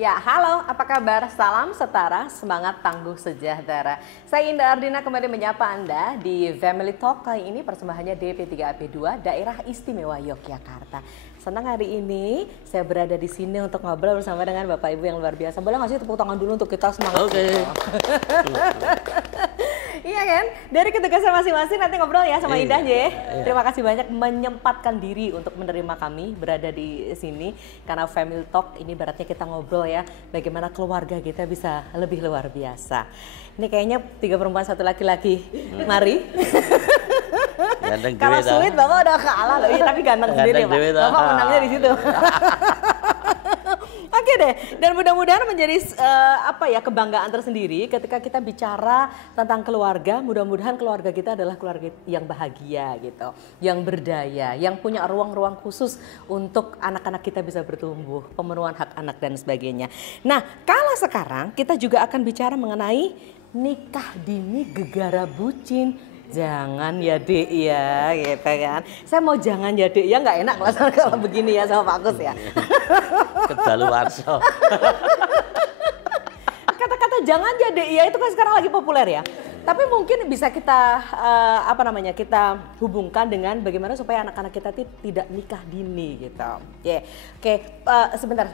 Ya, halo, apa kabar? Salam setara, semangat tangguh sejahtera. Saya Indah Ardina kembali menyapa Anda di Family Talk. Kali ini persembahannya DP3AP2, Daerah Istimewa Yogyakarta. Senang hari ini saya berada di sini untuk ngobrol bersama dengan Bapak Ibu yang luar biasa. Boleh nggak sih tepuk tangan dulu untuk kita semangat? Oke. Iya kan? Dari ketegasan masing-masing nanti ngobrol ya sama Indah ya. Terima kasih banyak menyempatkan diri untuk menerima kami berada di sini. Karena Family Talk ini beratnya kita ngobrol ya. Bagaimana keluarga kita bisa lebih luar biasa. Ini kayaknya 3 perempuan 1 laki-laki. Mari. Kalau sulit Bapak udah kalah loh. Iya, tapi ganteng sendiri Pak. Bapak menangnya di situ. Oke deh, dan mudah-mudahan menjadi kebanggaan tersendiri ketika kita bicara tentang keluarga. Mudah-mudahan keluarga kita adalah keluarga yang bahagia gitu, yang berdaya, yang punya ruang-ruang khusus untuk anak-anak kita bisa bertumbuh, pemenuhan hak anak dan sebagainya. Nah, kalau sekarang kita juga akan bicara mengenai nikah dini gegara bucin. Jangan ya Dek ya, gitu kan. Saya mau jangan ya Dek ya, nggak enak kalau begini ya sama Pak Kus ya. Kedaluarsa. Kata-kata jangan ya Dek ya itu kan sekarang lagi populer ya. Tapi mungkin bisa kita kita hubungkan dengan bagaimana supaya anak-anak kita tidak nikah dini gitu. Oke, sebentar.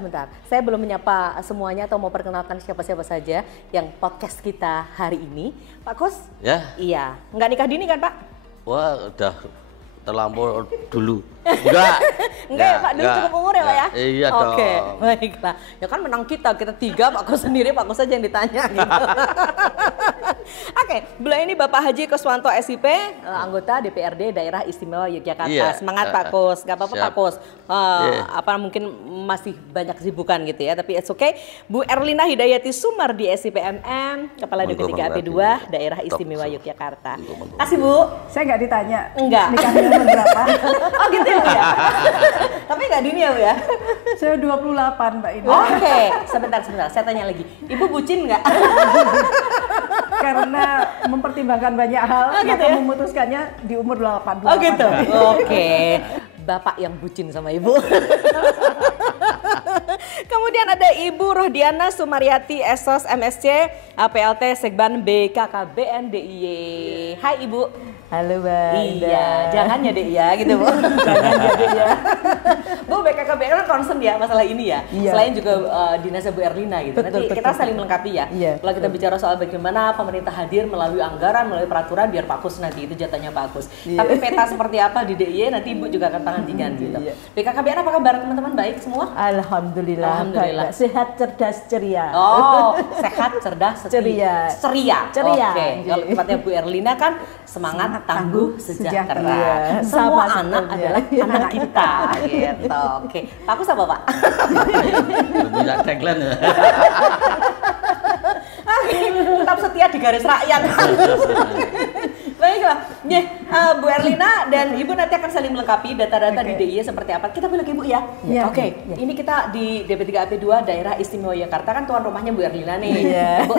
Saya belum menyapa semuanya atau mau perkenalkan siapa-siapa saja yang podcast kita hari ini. Pak Kus? Ya. Iya, nggak nikah dini kan Pak? Wah, udah terlampau dulu. Enggak ya Pak, dulu cukup umur ya Pak ya? Iya dong. Oke, baiklah. Ya kan menang kita 3, Pak Kus sendiri, Pak Kus saja yang ditanya gitu. Oke, beliau ini Bapak Haji Kuswanto SIP, anggota DPRD Daerah Istimewa Yogyakarta. Iya. Semangat Pak Kus, gak apa-apa Pak Kus. Mungkin masih banyak kesibukan gitu ya, tapi it's okay. Bu Erlina Hidayati Sumardi SIPMM, Kepala DP3AP2 Daerah Istimewa Yogyakarta. Kasih Bu. Saya nggak ditanya. Enggak. Nikahnya umur berapa? Oh gitu ya Bu ya? Tapi nggak dini ya Bu ya? Saya 28 Mbak Ina. Oke, sebentar. Saya tanya lagi. Ibu bucin nggak? Karena mempertimbangkan banyak hal, gitu maka ya? memutuskannya di umur 28. Oh gitu? Oke. Bapak yang bucin sama Ibu. Kemudian ada Ibu Rohdiana Sumaryati SOS MSC APLT Sekban BKKBN DIY. Hai Ibu. Halo Mbak. Iya, jangan ya Dek ya gitu Bu. Jangan ya Dek ya. Bu, BKKBN kan concern ya masalah ini ya. Iya. Selain juga dinasnya Bu Erlina gitu. Betul, Nanti kita saling melengkapi ya. Iya, kalau kita bicara soal bagaimana pemerintah hadir melalui anggaran, melalui peraturan, biar Pak Kus nanti itu jatahnya Pak Kus. Iya. Tapi peta seperti apa di DIY nanti Ibu juga akan tangan tangan gitu. Iya. BKKBN apa kabar teman-teman, baik semua? Alhamdulillah. Alhamdulillah. Baik, sehat, cerdas, ceria. Oh, sehat, cerdas, Ceria. Ceria. Ceria. Oke. Kalau tempatnya Bu Erlina kan semangat, tangguh, sejahtera. Semua Sama anak seperti adalah ya. anak kita gitu. Oke. Pak Kus apa Pak? Punya tagline ya. Tetap setia di garis rakyat. Baiklah, Bu Erlina dan Ibu nanti akan saling melengkapi data-data di DIY seperti apa. Kita balik Ibu ya. Iya. Oke, ini kita di DP3AP2 Daerah Istimewa Yogyakarta kan tuan rumahnya Bu Erlina nih. Iya. Bu,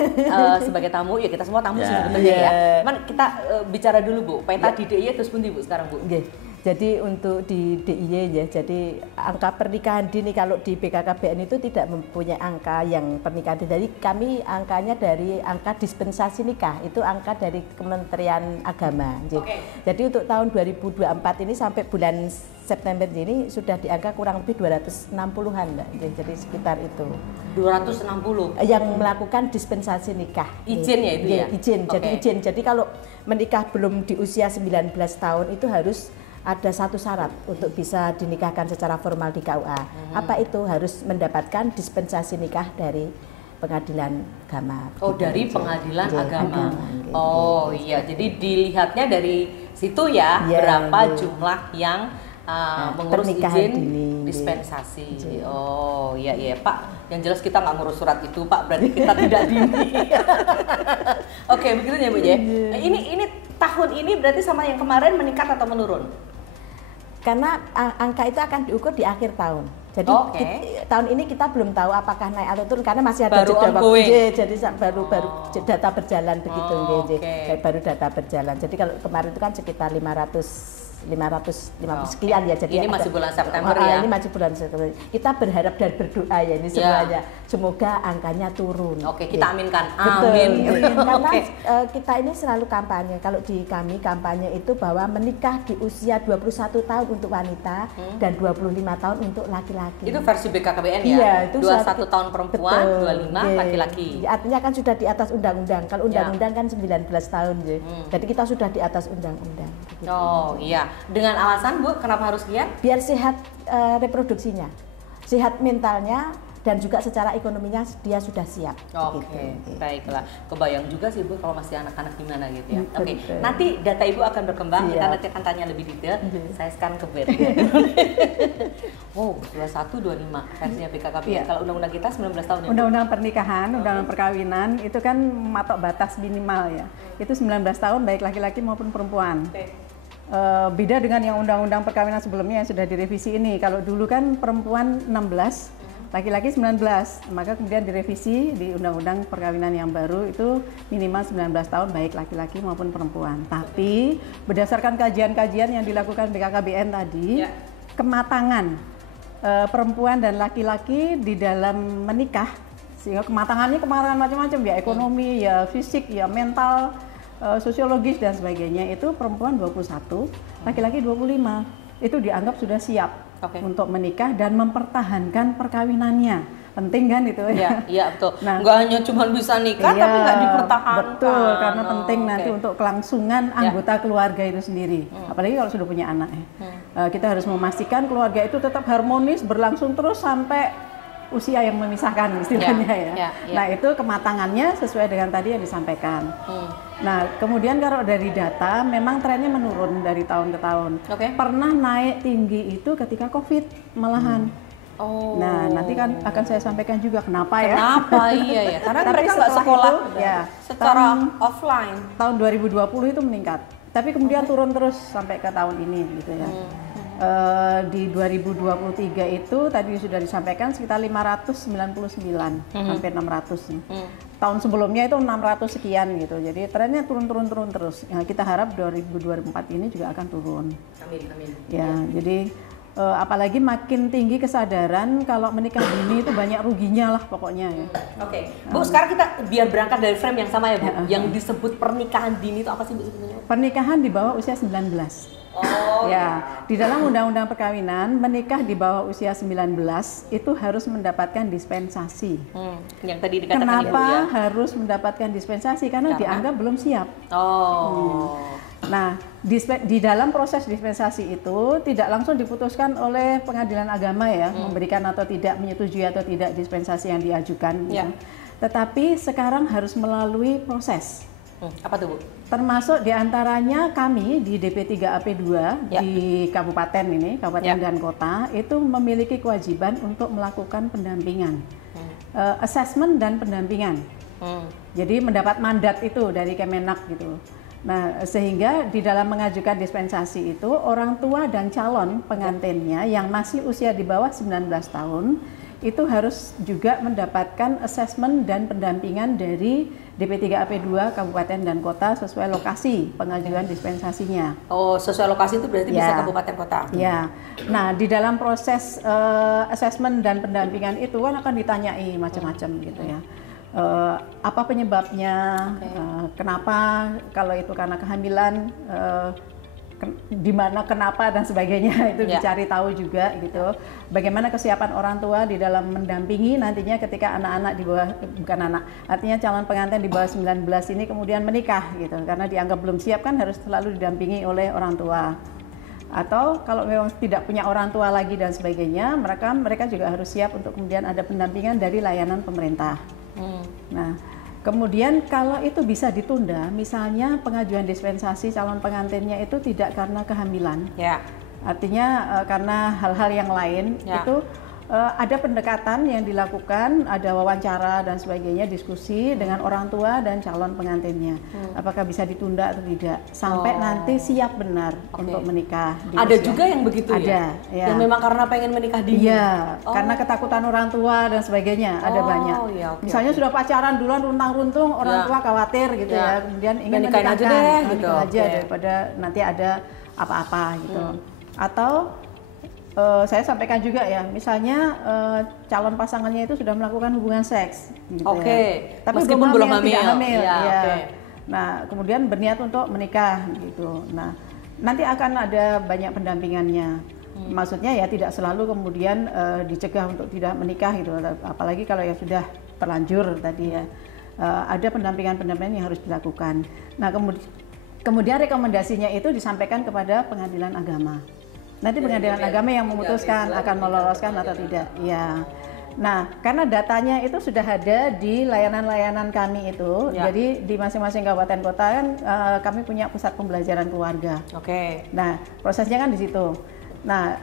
sebagai tamu ya kita semua tamu sih Iya. sebetulnya ya. Iya. Cuman kita bicara dulu Bu, peta di DIY terus pundi Bu sekarang Bu? Oke. Jadi untuk di DIY ya, jadi angka pernikahan dini kalau di BKKBN itu tidak mempunyai angka yang pernikahan dini. Jadi kami angkanya dari angka dispensasi nikah, itu angka dari Kementerian Agama. Oke. Jadi untuk tahun 2024 ini sampai bulan September ini sudah di angka kurang lebih 260-an Mbak. Jadi sekitar itu. 260. Yang melakukan dispensasi nikah. Izin ya itu ya? Izin, jadi Oke. izin. Jadi kalau menikah belum di usia 19 tahun itu harus ada satu syarat untuk bisa dinikahkan secara formal di KUA. Apa itu? Harus mendapatkan dispensasi nikah dari pengadilan agama. Oh, dari pengadilan Iya, agama. agama. Oh iya, jadi dilihatnya dari situ ya, Iya, berapa iya. jumlah yang mengurus pernikahan izin dini. dispensasi. Iya. Oh iya Pak, yang jelas kita nggak ngurus surat itu Pak, berarti kita tidak dini. Oke, begitu ya Bu ya. Nah, ini tahun ini berarti sama yang kemarin meningkat atau menurun? Karena angka itu akan diukur di akhir tahun. Jadi Oke. tahun ini kita belum tahu apakah naik atau turun karena masih ada Baru jeda waktu. ongoing. Jadi baru data berjalan begitu. Oke. Baru data berjalan. Jadi kalau kemarin itu kan sekitar 500 550 sekian ya. Jadi ini masih bulan September ya. Ini masih bulan September. Kita berharap dan berdoa ya ini semuanya. Semoga angkanya turun. Oke, kita aminkan. Betul. Amin. Karena kita ini selalu kampanye. Kalau di kami kampanye itu bahwa menikah di usia 21 tahun untuk wanita dan 25 tahun untuk laki-laki. Itu versi BKKBN ya? Iya, itu 21 tahun perempuan, betul, 25 laki-laki. Artinya kan sudah di atas undang-undang. Kalau undang-undang kan 19 tahun ya. Jadi kita sudah di atas undang-undang. Gitu. Oh iya. Dengan alasan Bu, kenapa harus sekian? Biar sehat reproduksinya, sehat mentalnya, dan juga secara ekonominya dia sudah siap. Oke, baiklah. Kebayang juga sih Bu kalau masih anak-anak gimana gitu ya. Oke, Betul. nanti data Ibu akan berkembang, Siap. kita nanti akan tanya lebih detail. Saya sekarang ke BER. Wow, 21, 25 versinya BKKBN. Iya. Kalau undang-undang kita 19 tahun ya Bu? Undang-undang pernikahan, undang-undang perkawinan itu kan matok batas minimal ya. Itu 19 tahun baik laki-laki maupun perempuan. Beda dengan yang undang-undang perkawinan sebelumnya yang sudah direvisi ini. Kalau dulu kan perempuan 16, laki-laki 19, maka kemudian direvisi di undang-undang perkawinan yang baru itu minimal 19 tahun baik laki-laki maupun perempuan. Tapi berdasarkan kajian-kajian yang dilakukan BKKBN tadi, kematangan perempuan dan laki-laki di dalam menikah, sehingga kematangannya macam-macam ya, ekonomi, ya fisik, ya mental, sosiologis dan sebagainya, itu perempuan 21, laki-laki 25. Itu dianggap sudah siap untuk menikah dan mempertahankan perkawinannya. Penting kan itu ya? Iya betul. Nah, nggak hanya cuma bisa nikah tapi nggak dipertahankan. Betul, karena penting nanti untuk kelangsungan anggota keluarga itu sendiri. Apalagi kalau sudah punya anak ya. Kita harus memastikan keluarga itu tetap harmonis, berlangsung terus sampai usia yang memisahkan istilahnya ya. Nah itu kematangannya sesuai dengan tadi yang disampaikan. Nah kemudian kalau dari data memang trennya menurun dari tahun ke tahun. Pernah naik tinggi itu ketika COVID malahan. Nah nanti kan akan saya sampaikan juga kenapa ya. Kenapa iya ya? Karena Tapi mereka nggak sekolah itu, ya, secara offline. Tahun 2020 itu meningkat. Tapi kemudian turun terus sampai ke tahun ini gitu ya. Di 2023 itu tadi sudah disampaikan sekitar 599, hampir 600 nih. Tahun sebelumnya itu 600 sekian gitu. Jadi trennya turun terus. Ya, kita harap 2024 ini juga akan turun. Amin. Ya, jadi apalagi makin tinggi kesadaran kalau menikah dini itu banyak ruginya lah pokoknya ya. Bu, sekarang kita biar berangkat dari frame yang sama ya Bu. Yang disebut pernikahan dini itu apa sih Bu sebenarnya? Pernikahan di bawah usia 19. Ya, di dalam undang-undang perkawinan menikah di bawah usia 19 itu harus mendapatkan dispensasi. Yang tadi dikatakan Kenapa Ibu ya? harus mendapatkan dispensasi? Karena dianggap belum siap. Nah, di dalam proses dispensasi itu tidak langsung diputuskan oleh pengadilan agama ya, memberikan atau tidak, menyetujui atau tidak dispensasi yang diajukan. Gitu. Tetapi sekarang harus melalui proses. Apa tuh Bu? Termasuk diantaranya kami di DP3AP2 di kabupaten ini, kabupaten dan kota, itu memiliki kewajiban untuk melakukan pendampingan, assessment dan pendampingan. Jadi mendapat mandat itu dari Kemenak gitu. Nah, sehingga di dalam mengajukan dispensasi itu orang tua dan calon pengantinnya yang masih usia di bawah 19 tahun itu harus juga mendapatkan assessment dan pendampingan dari DP3AP2 kabupaten dan kota sesuai lokasi pengajuan dispensasinya. Sesuai lokasi itu berarti bisa kabupaten kota. Ya. Nah, di dalam proses assessment dan pendampingan itu kan akan ditanyai macam-macam gitu ya. Apa penyebabnya? Kenapa? Kalau itu karena kehamilan, di mana, kenapa dan sebagainya itu dicari tahu juga gitu. Bagaimana kesiapan orang tua di dalam mendampingi nantinya ketika anak-anak di bawah, bukan anak, artinya calon pengantin di bawah 19 ini kemudian menikah gitu. Karena dianggap belum siap kan harus selalu didampingi oleh orang tua. Atau kalau memang tidak punya orang tua lagi dan sebagainya, mereka juga harus siap untuk kemudian ada pendampingan dari layanan pemerintah. Nah, kemudian kalau itu bisa ditunda, misalnya pengajuan dispensasi calon pengantinnya itu tidak karena kehamilan, artinya karena hal-hal yang lain, itu ada pendekatan yang dilakukan, ada wawancara dan sebagainya, diskusi dengan orang tua dan calon pengantinnya, apakah bisa ditunda atau tidak, sampai nanti siap benar untuk menikah. Ada juga yang begitu ya? Yang memang karena pengen menikah dini? Iya, karena ketakutan orang tua dan sebagainya, ada banyak. Misalnya sudah pacaran duluan runtang-runtung, orang tua khawatir gitu ya, kemudian ingin menikahkan, aja deh, gitu. aja daripada nanti ada apa-apa gitu. Atau saya sampaikan juga ya, misalnya calon pasangannya itu sudah melakukan hubungan seks, gitu ya. Tapi meskipun belum hamil, tidak hamil, ya. ya. Nah, kemudian berniat untuk menikah, gitu. Nah, nanti akan ada banyak pendampingannya. Maksudnya ya tidak selalu kemudian dicegah untuk tidak menikah, gitu. Apalagi kalau yang sudah terlanjur tadi ya, ada pendampingan-pendampingan yang harus dilakukan. Nah, kemudian rekomendasinya itu disampaikan kepada pengadilan agama. Nanti pengadilan agama yang memutuskan akan meloloskan atau tidak. Ya. Nah, karena datanya itu sudah ada di layanan-layanan kami itu, jadi di masing-masing kabupaten kota kan kami punya pusat pembelajaran keluarga. Nah, prosesnya kan di situ. Nah,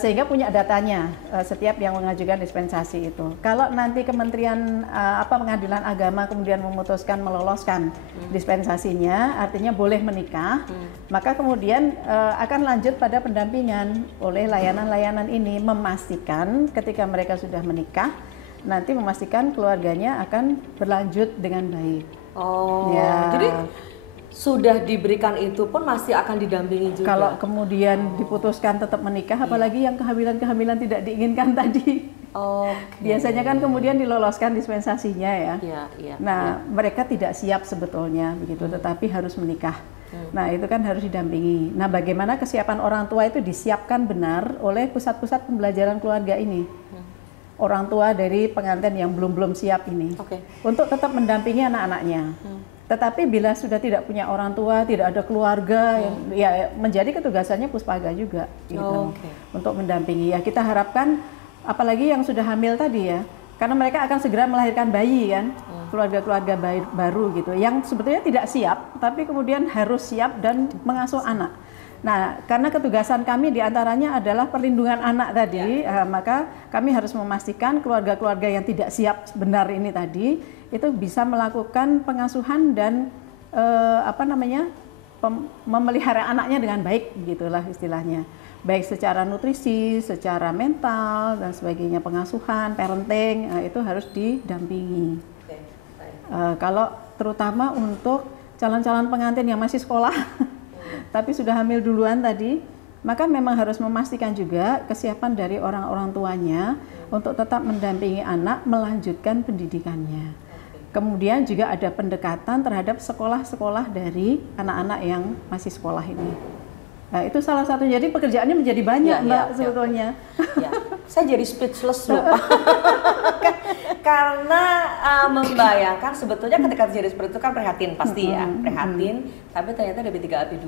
sehingga punya datanya setiap yang mengajukan dispensasi itu. Kalau nanti Kementerian Pengadilan Agama kemudian memutuskan meloloskan dispensasinya, artinya boleh menikah, maka kemudian akan lanjut pada pendampingan oleh layanan-layanan ini, memastikan ketika mereka sudah menikah, nanti memastikan keluarganya akan berlanjut dengan baik. Jadi sudah diberikan itu pun masih akan didampingi juga. Kalau kemudian diputuskan tetap menikah, apalagi yang kehamilan-kehamilan tidak diinginkan tadi. Biasanya kan kemudian diloloskan dispensasinya ya. Nah, mereka tidak siap sebetulnya begitu, tetapi harus menikah. Nah, itu kan harus didampingi. Nah, bagaimana kesiapan orang tua itu disiapkan benar oleh pusat-pusat pembelajaran keluarga ini. Orang tua dari pengantin yang belum siap ini. Untuk tetap mendampingi anak-anaknya. Tetapi bila sudah tidak punya orang tua, tidak ada keluarga, ya menjadi ketugasannya Puspaga juga, gitu, untuk mendampingi. Ya kita harapkan, apalagi yang sudah hamil tadi ya, karena mereka akan segera melahirkan bayi kan, keluarga-keluarga baru gitu, yang sebetulnya tidak siap, tapi kemudian harus siap dan mengasuh anak. Nah, karena ketugasan kami diantaranya adalah perlindungan anak tadi, maka kami harus memastikan keluarga-keluarga yang tidak siap benar ini tadi itu bisa melakukan pengasuhan dan memelihara anaknya dengan baik, gitulah istilahnya. Baik secara nutrisi, secara mental dan sebagainya, pengasuhan, parenting itu harus didampingi. Kalau terutama untuk calon-calon pengantin yang masih sekolah tapi sudah hamil duluan tadi, maka memang harus memastikan juga kesiapan dari orang-orang tuanya untuk tetap mendampingi anak melanjutkan pendidikannya. Kemudian juga ada pendekatan terhadap sekolah-sekolah dari anak-anak yang masih sekolah ini. Nah, itu salah satu. Jadi pekerjaannya menjadi banyak, Mbak, sebetulnya. Saya jadi speechless loh, Pak. Karena membayangkan sebetulnya ketika terjadi seperti itu kan prihatin pasti ya, prihatin. Tapi ternyata DP3AP2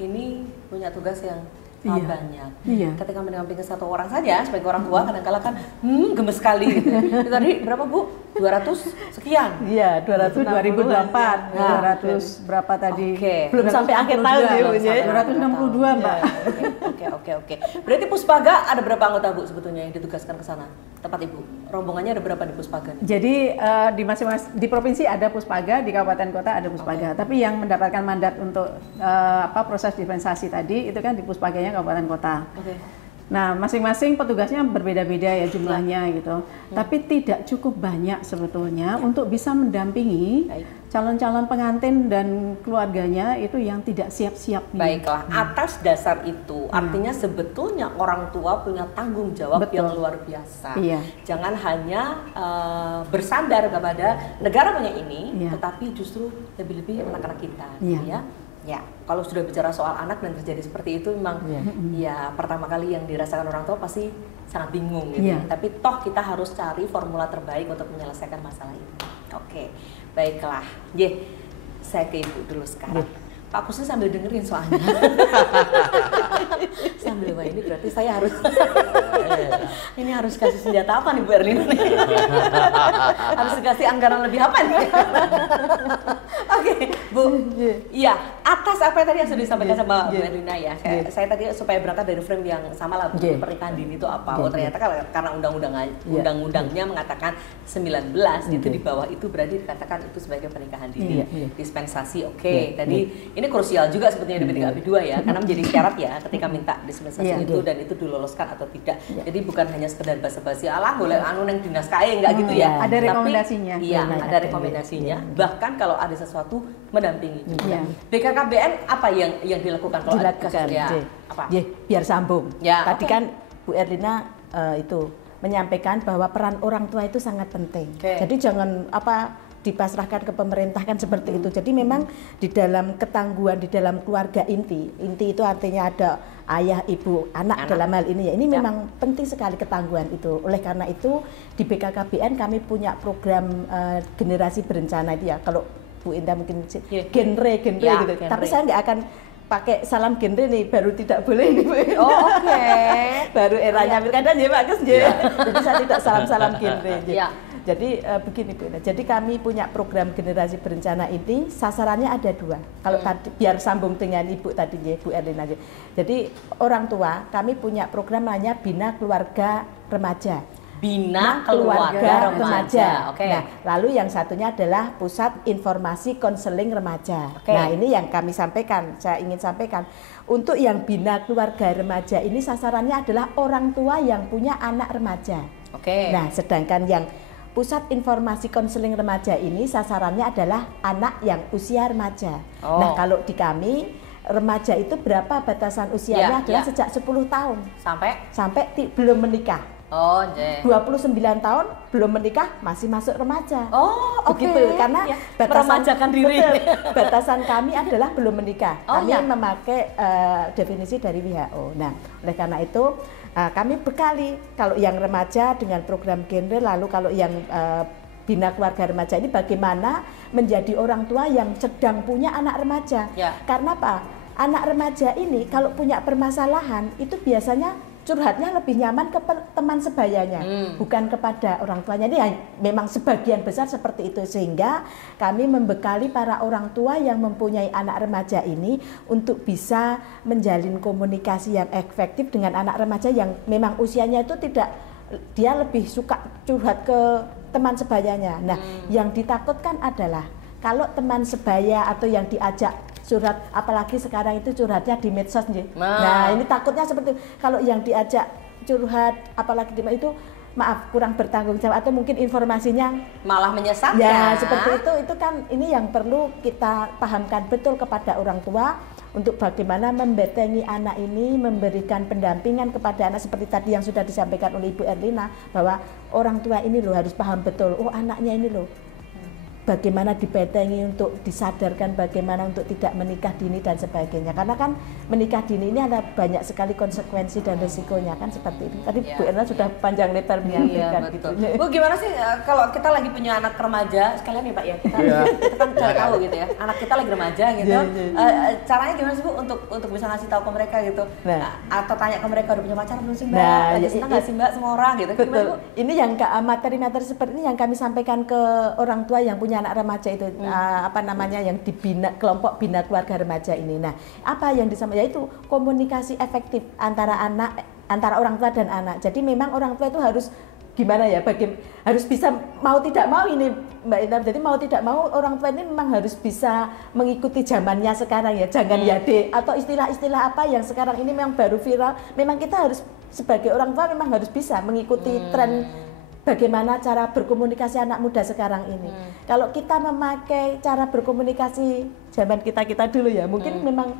ini punya tugas yang banyak. Ketika mendampingi satu orang saja sebagai orang tua kadang-kala kan gemes sekali gitu. Itu tadi berapa Bu? 200 sekian. Iya, 2004. 200 berapa tadi? Belum sampai akhir tahun ya Bu. 262, Mbak. Oke. Berarti Puspaga ada berapa anggota Bu sebetulnya yang ditugaskan ke sana? Tepat Ibu. Rombongannya ada berapa di Puspaga? Jadi di provinsi ada Puspaga, di kabupaten kota ada Puspaga. Tapi yang mendapatkan mandat untuk proses dispensasi tadi itu kan di Puspaganya kabupaten kota. Nah, masing-masing petugasnya berbeda-beda ya jumlahnya gitu. Tapi tidak cukup banyak sebetulnya untuk bisa mendampingi calon-calon pengantin dan keluarganya itu yang tidak siap-siap. Baiklah, atas dasar itu artinya sebetulnya orang tua punya tanggung jawab yang luar biasa. Jangan hanya bersandar kepada negara punya ini, tetapi justru lebih-lebih anak-anak kita, ya. Kalau sudah bicara soal anak dan terjadi seperti itu, memang ya pertama kali yang dirasakan orang tua pasti sangat bingung gitu. Tapi toh kita harus cari formula terbaik untuk menyelesaikan masalah ini. Oke, baiklah. Saya ke Ibu dulu sekarang. Pak Kusni sambil dengerin soalnya. Sambil wah ini berarti saya harus ini harus kasih senjata apa nih Bu Erlina? Harus kasih anggaran lebih apa nih? Oke, Bu. Iya, atas apa yang tadi yang sudah disampaikan sama Bu Erlina ya. Saya tadi supaya berangkat dari frame yang sama lah, pernikahan dini itu apa? Oh ternyata karena undang-undangnya mengatakan 19 itu di bawah itu berarti dikatakan itu sebagai pernikahan dini. Dispensasi tadi ini krusial juga sebetulnya di DP3AP2 ya, karena menjadi syarat ya ketika minta dispensasi Iya, itu iya. dan itu diloloskan atau tidak. Iya. Jadi bukan hanya sekedar basa-basi alah boleh anu neng dinas kae enggak gitu ya. Ada Tapi, rekomendasinya. Iya, Iya, ada ada. rekomendasinya. Bahkan kalau ada sesuatu mendampingi. Iya. BKKBN apa yang dilakukan kalau ada Dilakukan, kasus? Ya, J. apa? J, biar sambung. Ya, Tadi oke. kan Bu Erlina itu menyampaikan bahwa peran orang tua itu sangat penting. Oke. Jadi jangan dipasrahkan ke pemerintah kan seperti itu. Jadi memang di dalam ketangguhan di dalam keluarga inti itu artinya ada ayah, ibu, anak dalam hal ini ya. Ini memang penting sekali ketangguhan itu. Oleh karena itu di BKKBN kami punya program generasi berencana itu ya. Kalau Bu Indah mungkin genre Ya, gitu. genre. Tapi saya nggak akan pakai salam genre nih, baru tidak boleh nih Bu. Oh, oke. Baru eranya Pilkada ya Pak Gus ya. Jadi saya tidak salam-salam genre. Ya. Jadi begini Bu. Jadi kami punya program generasi berencana ini sasarannya ada 2. Kalau tadi biar sambung dengan Ibu tadi ya Bu Erlina. Jadi orang tua kami punya program namanya Bina Keluarga Remaja. Bina Keluarga Remaja. Oke. Nah, lalu yang satunya adalah Pusat Informasi Konseling Remaja. Oke. Nah, ini yang kami sampaikan, saya ingin sampaikan. Untuk yang Bina Keluarga Remaja ini sasarannya adalah orang tua yang punya anak remaja. Oke. Nah, sedangkan yang Pusat Informasi Konseling Remaja ini sasarannya adalah anak yang usia remaja. Oh. Nah, kalau di kami remaja itu berapa batasan usianya Ya, adalah ya. sejak 10 tahun sampai belum menikah. Oh, J. 29 tahun belum menikah masih masuk remaja. Oh, oke. Begitu karena Ya, batasan meremajakan diri. betul, batasan kami adalah belum menikah. Oh, Kami ya. memakai definisi dari WHO. Nah, oleh karena itu kami bekali kalau yang remaja dengan program genre, lalu kalau yang Bina Keluarga Remaja ini bagaimana menjadi orang tua yang sedang punya anak remaja. Ya. Karena apa? Anak remaja ini kalau punya permasalahan itu biasanya curhatnya lebih nyaman ke teman sebayanya, bukan kepada orang tuanya. Ini ya, memang sebagian besar seperti itu, sehingga kami membekali para orang tua yang mempunyai anak remaja ini untuk bisa menjalin komunikasi yang efektif dengan anak remaja yang memang usianya itu tidak, dia lebih suka curhat ke teman sebayanya. Nah, yang ditakutkan adalah kalau teman sebaya atau yang diajak curhat, apalagi sekarang itu curhatnya di medsos nih. Nah, ini takutnya seperti itu. Kalau yang diajak curhat apalagi di itu maaf kurang bertanggung jawab atau mungkin informasinya Malah menyesatkan. ya seperti itu kan ini yang perlu kita pahamkan betul kepada orang tua untuk bagaimana membentengi anak ini, memberikan pendampingan kepada anak seperti tadi yang sudah disampaikan oleh Ibu Erlina bahwa orang tua ini loh harus paham betul, oh anaknya ini loh bagaimana dibentengi untuk disadarkan bagaimana untuk tidak menikah dini dan sebagainya. Karena kan menikah dini ini ada banyak sekali konsekuensi dan resikonya kan seperti itu. Tadi Ya. Bu Erna sudah panjang lebar menyampaikan Iya, gitu. betul. Bu, gimana sih kalau kita lagi punya anak remaja, sekalian nih Pak ya, kita kan cari tahu gitu ya, anak kita lagi remaja gitu. Caranya gimana sih Bu untuk bisa ngasih tahu ke mereka gitu? Nah. Atau tanya ke mereka udah punya pacar belum sih Mbak? Nah, Lagi ya, senang nggak sih Mbak semua orang gitu? Gimana, Betul. Bu? Ini yang materi-materi seperti ini yang kami sampaikan ke orang tua yang punya anak remaja itu apa namanya yang dibina kelompok bina keluarga remaja ini. Nah, apa yang disampaikan yaitu komunikasi efektif antara orang tua dan anak. Jadi memang orang tua itu harus gimana ya? Harus bisa mau tidak mau ini Mbak Indah. Jadi mau tidak mau orang tua ini memang harus bisa mengikuti zamannya sekarang ya. Jangan ya deh atau istilah-istilah apa yang sekarang ini memang baru viral. Memang kita harus sebagai orang tua memang harus bisa mengikuti tren bagaimana cara berkomunikasi anak muda sekarang ini. Kalau kita memakai cara berkomunikasi zaman kita dulu ya, mungkin memang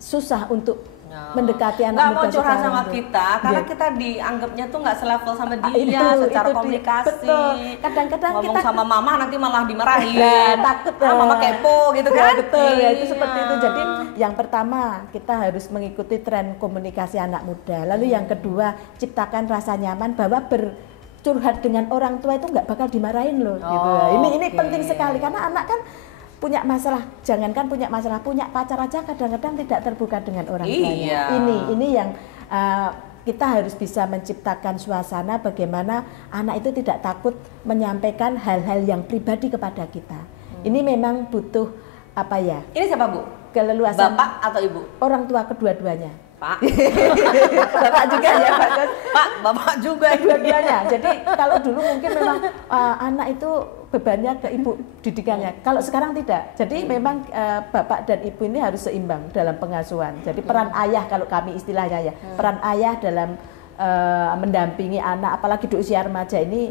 susah untuk mendekati anak Nggak muda mau curhat sekarang sama tuh. kita karena Iya. kita dianggapnya tuh nggak selevel sama dia Itu secara dia. komunikasi. Betul. Kadang-kadang ngomong kita sama mama nanti malah dimarahin. Nah, takut mama kepo gitu kan. Ya, betul ya itu Iya. seperti itu. Jadi yang pertama kita harus mengikuti tren komunikasi anak muda. Lalu yang kedua ciptakan rasa nyaman bahwa curhat dengan orang tua itu nggak bakal dimarahin loh gitu. Ini oke. penting sekali karena anak kan punya masalah, jangankan punya masalah, punya pacar aja kadang-kadang tidak terbuka dengan orang tuanya. Iya. Ini yang kita harus bisa menciptakan suasana bagaimana anak itu tidak takut menyampaikan hal-hal yang pribadi kepada kita. Ini memang butuh apa ya? Ini siapa Bu? Keleluasan Bapak atau Ibu? orang tua kedua-duanya. Pak. Bapak juga ya Pak. Pak, Bapak juga. Dua-duanya. Jadi kalau dulu mungkin memang anak itu bebannya ke ibu didikannya. Kalau sekarang tidak. Jadi memang bapak dan ibu ini harus seimbang dalam pengasuhan. Jadi peran ayah kalau kami istilahnya ya, peran ayah dalam mendampingi anak apalagi di usia remaja ini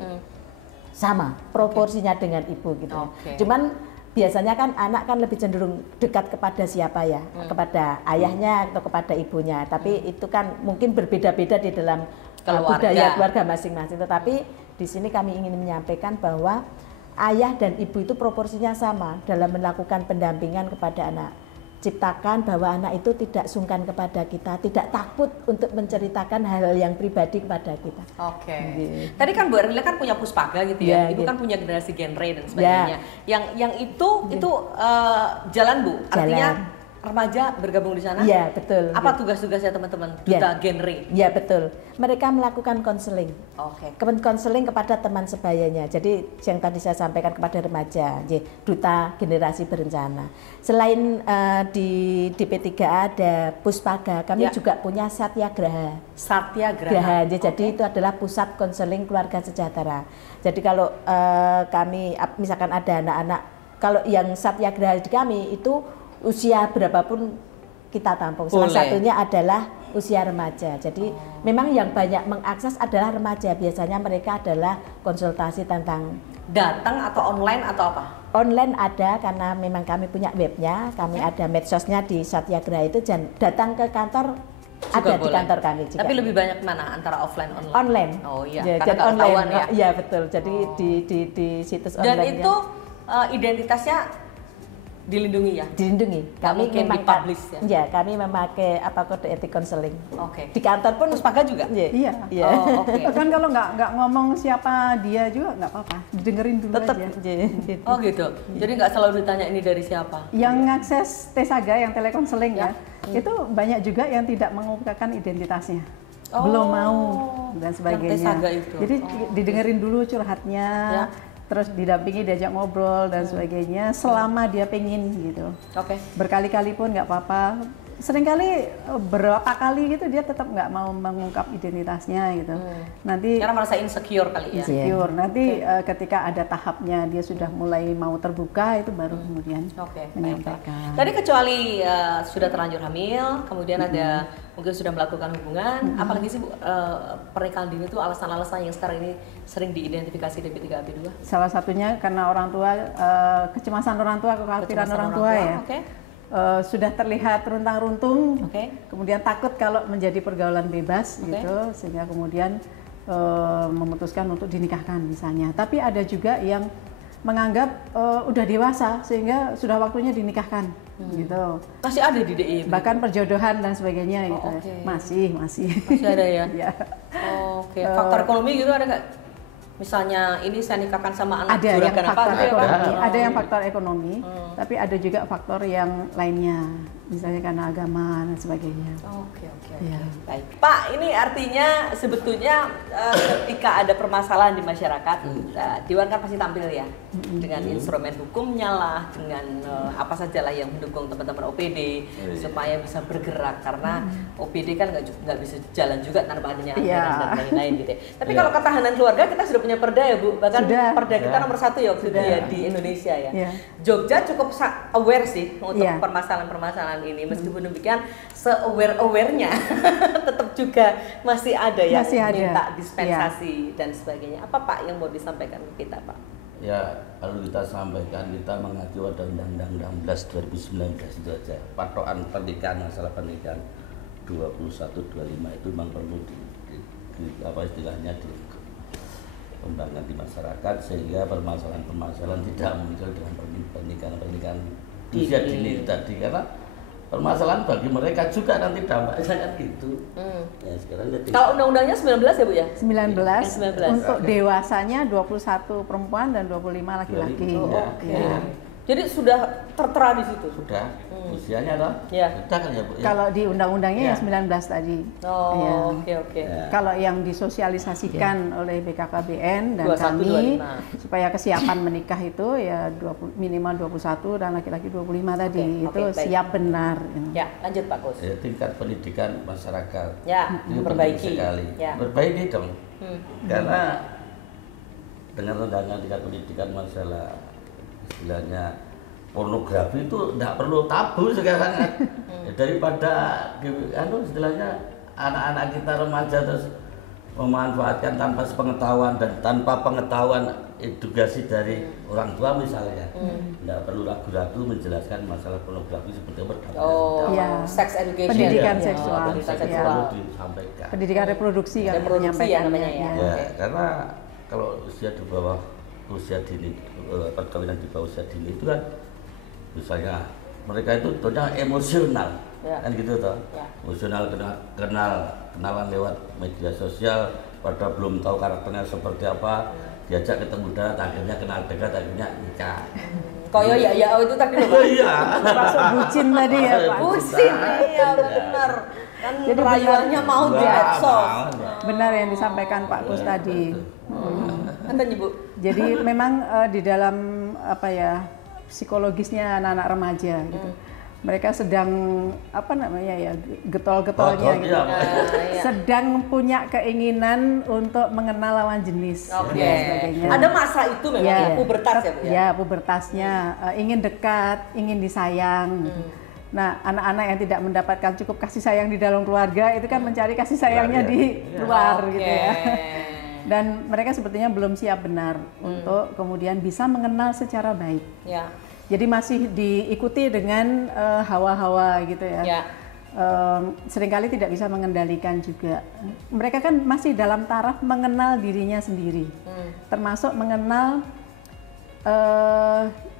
sama proporsinya dengan ibu gitu. Cuman biasanya kan anak kan lebih cenderung dekat kepada siapa ya, kepada ayahnya atau kepada ibunya. Tapi itu kan mungkin berbeda-beda di dalam budaya keluarga masing-masing. Tetapi di sini kami ingin menyampaikan bahwa ayah dan ibu itu proporsinya sama dalam melakukan pendampingan kepada anak. Ciptakan bahwa anak itu tidak sungkan kepada kita, tidak takut untuk menceritakan hal-hal yang pribadi kepada kita. Gitu. Tadi kan Bu Erlina kan punya puspaga gitu ya, Ibu kan punya generasi genre dan sebagainya. Yang itu jalan Bu, artinya remaja bergabung di sana? Iya, betul. Apa tugas-tugasnya teman-teman duta genre? Iya, betul. Mereka melakukan konseling. Konseling kepada teman sebayanya. Jadi yang tadi saya sampaikan kepada remaja, duta generasi berencana. Selain di P3A ada Puspaga, kami juga punya Satyagraha. Jadi itu adalah pusat konseling keluarga sejahtera. Jadi kalau kami misalkan ada anak-anak, kalau yang Satyagraha di kami itu usia berapapun kita tampung. Salah satunya adalah usia remaja. Jadi memang yang banyak mengakses adalah remaja. Biasanya mereka adalah konsultasi tentang datang atau online atau apa? Online ada karena memang kami punya webnya, kami ada medsosnya di Satyagraha itu, dan datang ke kantor juga ada boleh. Di kantor kami juga. Tapi lebih banyak mana antara offline online? Online. Oh iya, ya, karena online ya. Iya betul. Jadi di situs online. Dan itu identitasnya dilindungi ya? Dilindungi. Kami mungkin dipublish ya? Iya, kami memakai kode etik konseling. Di kantor pun Puspaga juga? Iya. Kan kalau nggak ngomong siapa dia juga nggak apa-apa, didengerin dulu tetep aja. Oh gitu. Jadi nggak selalu ditanya ini dari siapa? Yang ngakses T-Saga yang telekonseling ya, itu banyak juga yang tidak mengungkapkan identitasnya. Belum mau dan sebagainya. Jadi didengerin dulu curhatnya. Terus didampingi, diajak ngobrol dan sebagainya selama dia pengen gitu. Berkali-kali pun nggak apa-apa. Seringkali berapa kali gitu dia tetap nggak mau mengungkap identitasnya gitu. Nanti karena merasa insecure kali ya. Insecure. Nanti ketika ada tahapnya dia sudah mulai mau terbuka itu baru kemudian menyampaikan. Tadi kecuali sudah terlanjur hamil, kemudian ada mungkin sudah melakukan hubungan, apalagi sih Bu, pernikahan dini itu alasan-alasan yang sekarang ini sering diidentifikasi di P3AP2? Salah satunya karena orang tua, kecemasan orang tua, kekhawatiran orang tua ya. Sudah terlihat runtang-runtung, kemudian takut kalau menjadi pergaulan bebas gitu, sehingga kemudian memutuskan untuk dinikahkan misalnya. Tapi ada juga yang menganggap udah dewasa sehingga sudah waktunya dinikahkan gitu. Masih ada di DI? Bahkan perjodohan dan sebagainya gitu. Masih ada ya? Ya. Faktor ekonomi gitu ada nggak? Misalnya ini saya nikahkan sama anak juragan apa? Ada yang faktor ekonomi, tapi ada juga faktor yang lainnya, misalnya karena agama dan sebagainya. Baik. Pak, ini artinya sebetulnya ketika ada permasalahan di masyarakat, Dewan kan pasti tampil ya, dengan instrumen hukumnya lah, dengan apa sajalah yang mendukung teman-teman OPD supaya bisa bergerak, karena OPD kan nggak bisa jalan juga tanpa adanya anggaran dan lain-lain gitu. Tapi kalau ketahanan keluarga kita sudah punya perda ya Bu, bahkan perda kita nomor 1 ya di Indonesia ya. Jogja cukup aware sih untuk permasalahan-permasalahan ini, meskipun demikian se-aware-awarenya tetap juga masih ada yang minta dispensasi dan sebagainya. Apa Pak yang mau disampaikan ke kita Pak? Ya, kalau kita sampaikan, kita mengacu pada Undang-Undang 16 2019 itu aja. Patokan pernikahan, masalah pernikahan 21-25 itu memang perlu apa istilahnya dikembangkan di masyarakat, sehingga permasalahan-permasalahan tidak muncul dengan pernikahan usia dini tadi, karena permasalahan bagi mereka juga nanti dampaknya kan gitu. Ya, sekarang kalau undang-undangnya 19 ya Bu ya? 19. Untuk dewasanya 21 perempuan dan 25 laki-laki. Jadi sudah tertera di situ? Sudah. Usianya adalah? Sudah kan ya Bu? Kalau di undang-undangnya yang 19 tadi. Kalau yang disosialisasikan oleh BKKBN dan 21, kami 25. supaya kesiapan menikah itu ya minimal 21 dan laki-laki 25 tadi. Itu siap benar. Ya, lanjut Pak Kus. Tingkat pendidikan masyarakat. Ya, itu perbaiki. sekali. Perbaiki dong. Karena dengan rendahnya tingkat pendidikan masalah istilahnya pornografi itu tidak perlu tabu sekarang kan. Daripada istilahnya anak-anak kita remaja terus memanfaatkan tanpa sepengetahuan dan tanpa pengetahuan edukasi dari orang tua misalnya, tidak perlu ragu-ragu menjelaskan masalah pornografi seperti apa. Ya. Sex education, pendidikan ya. seksual, Pendidikan ya. seksual. Perlu disampaikan. Pendidikan reproduksi kan Reproduksi ya namanya ya. Ya, karena kalau usia di bawah usia dini, perkawinan di bawah usia dini itu kan, misalnya mereka itu tentunya emosional, kan gitu toh, emosional kenalan lewat media sosial, pada belum tahu karakternya seperti apa, diajak ketemu darat, akhirnya kenal dekat, akhirnya nikah. Koyo ya itu tadi loh. Oh iya. termasuk bucin tadi ya Pak. Bucin, iya benar. Kan Jadi rayuannya mau di medsos. Benar yang disampaikan Pak Kus tadi. Apa nih Bu? Jadi memang di dalam apa ya psikologisnya anak-anak remaja gitu. Mereka sedang apa namanya ya getol-getolnya gitu. Iya. Sedang punya keinginan untuk mengenal lawan jenis Oke. dan sebagainya. Ada masa itu memang ya, pubertas ya Bu ya. Ya, pubertasnya ingin dekat, ingin disayang gitu. Nah, anak-anak yang tidak mendapatkan cukup kasih sayang di dalam keluarga itu kan mencari kasih sayangnya di luar gitu ya. Dan mereka sepertinya belum siap benar untuk kemudian bisa mengenal secara baik. Ya. Jadi masih diikuti dengan hawa-hawa gitu ya. Ya. Seringkali tidak bisa mengendalikan juga. Mereka kan masih dalam taraf mengenal dirinya sendiri, termasuk mengenal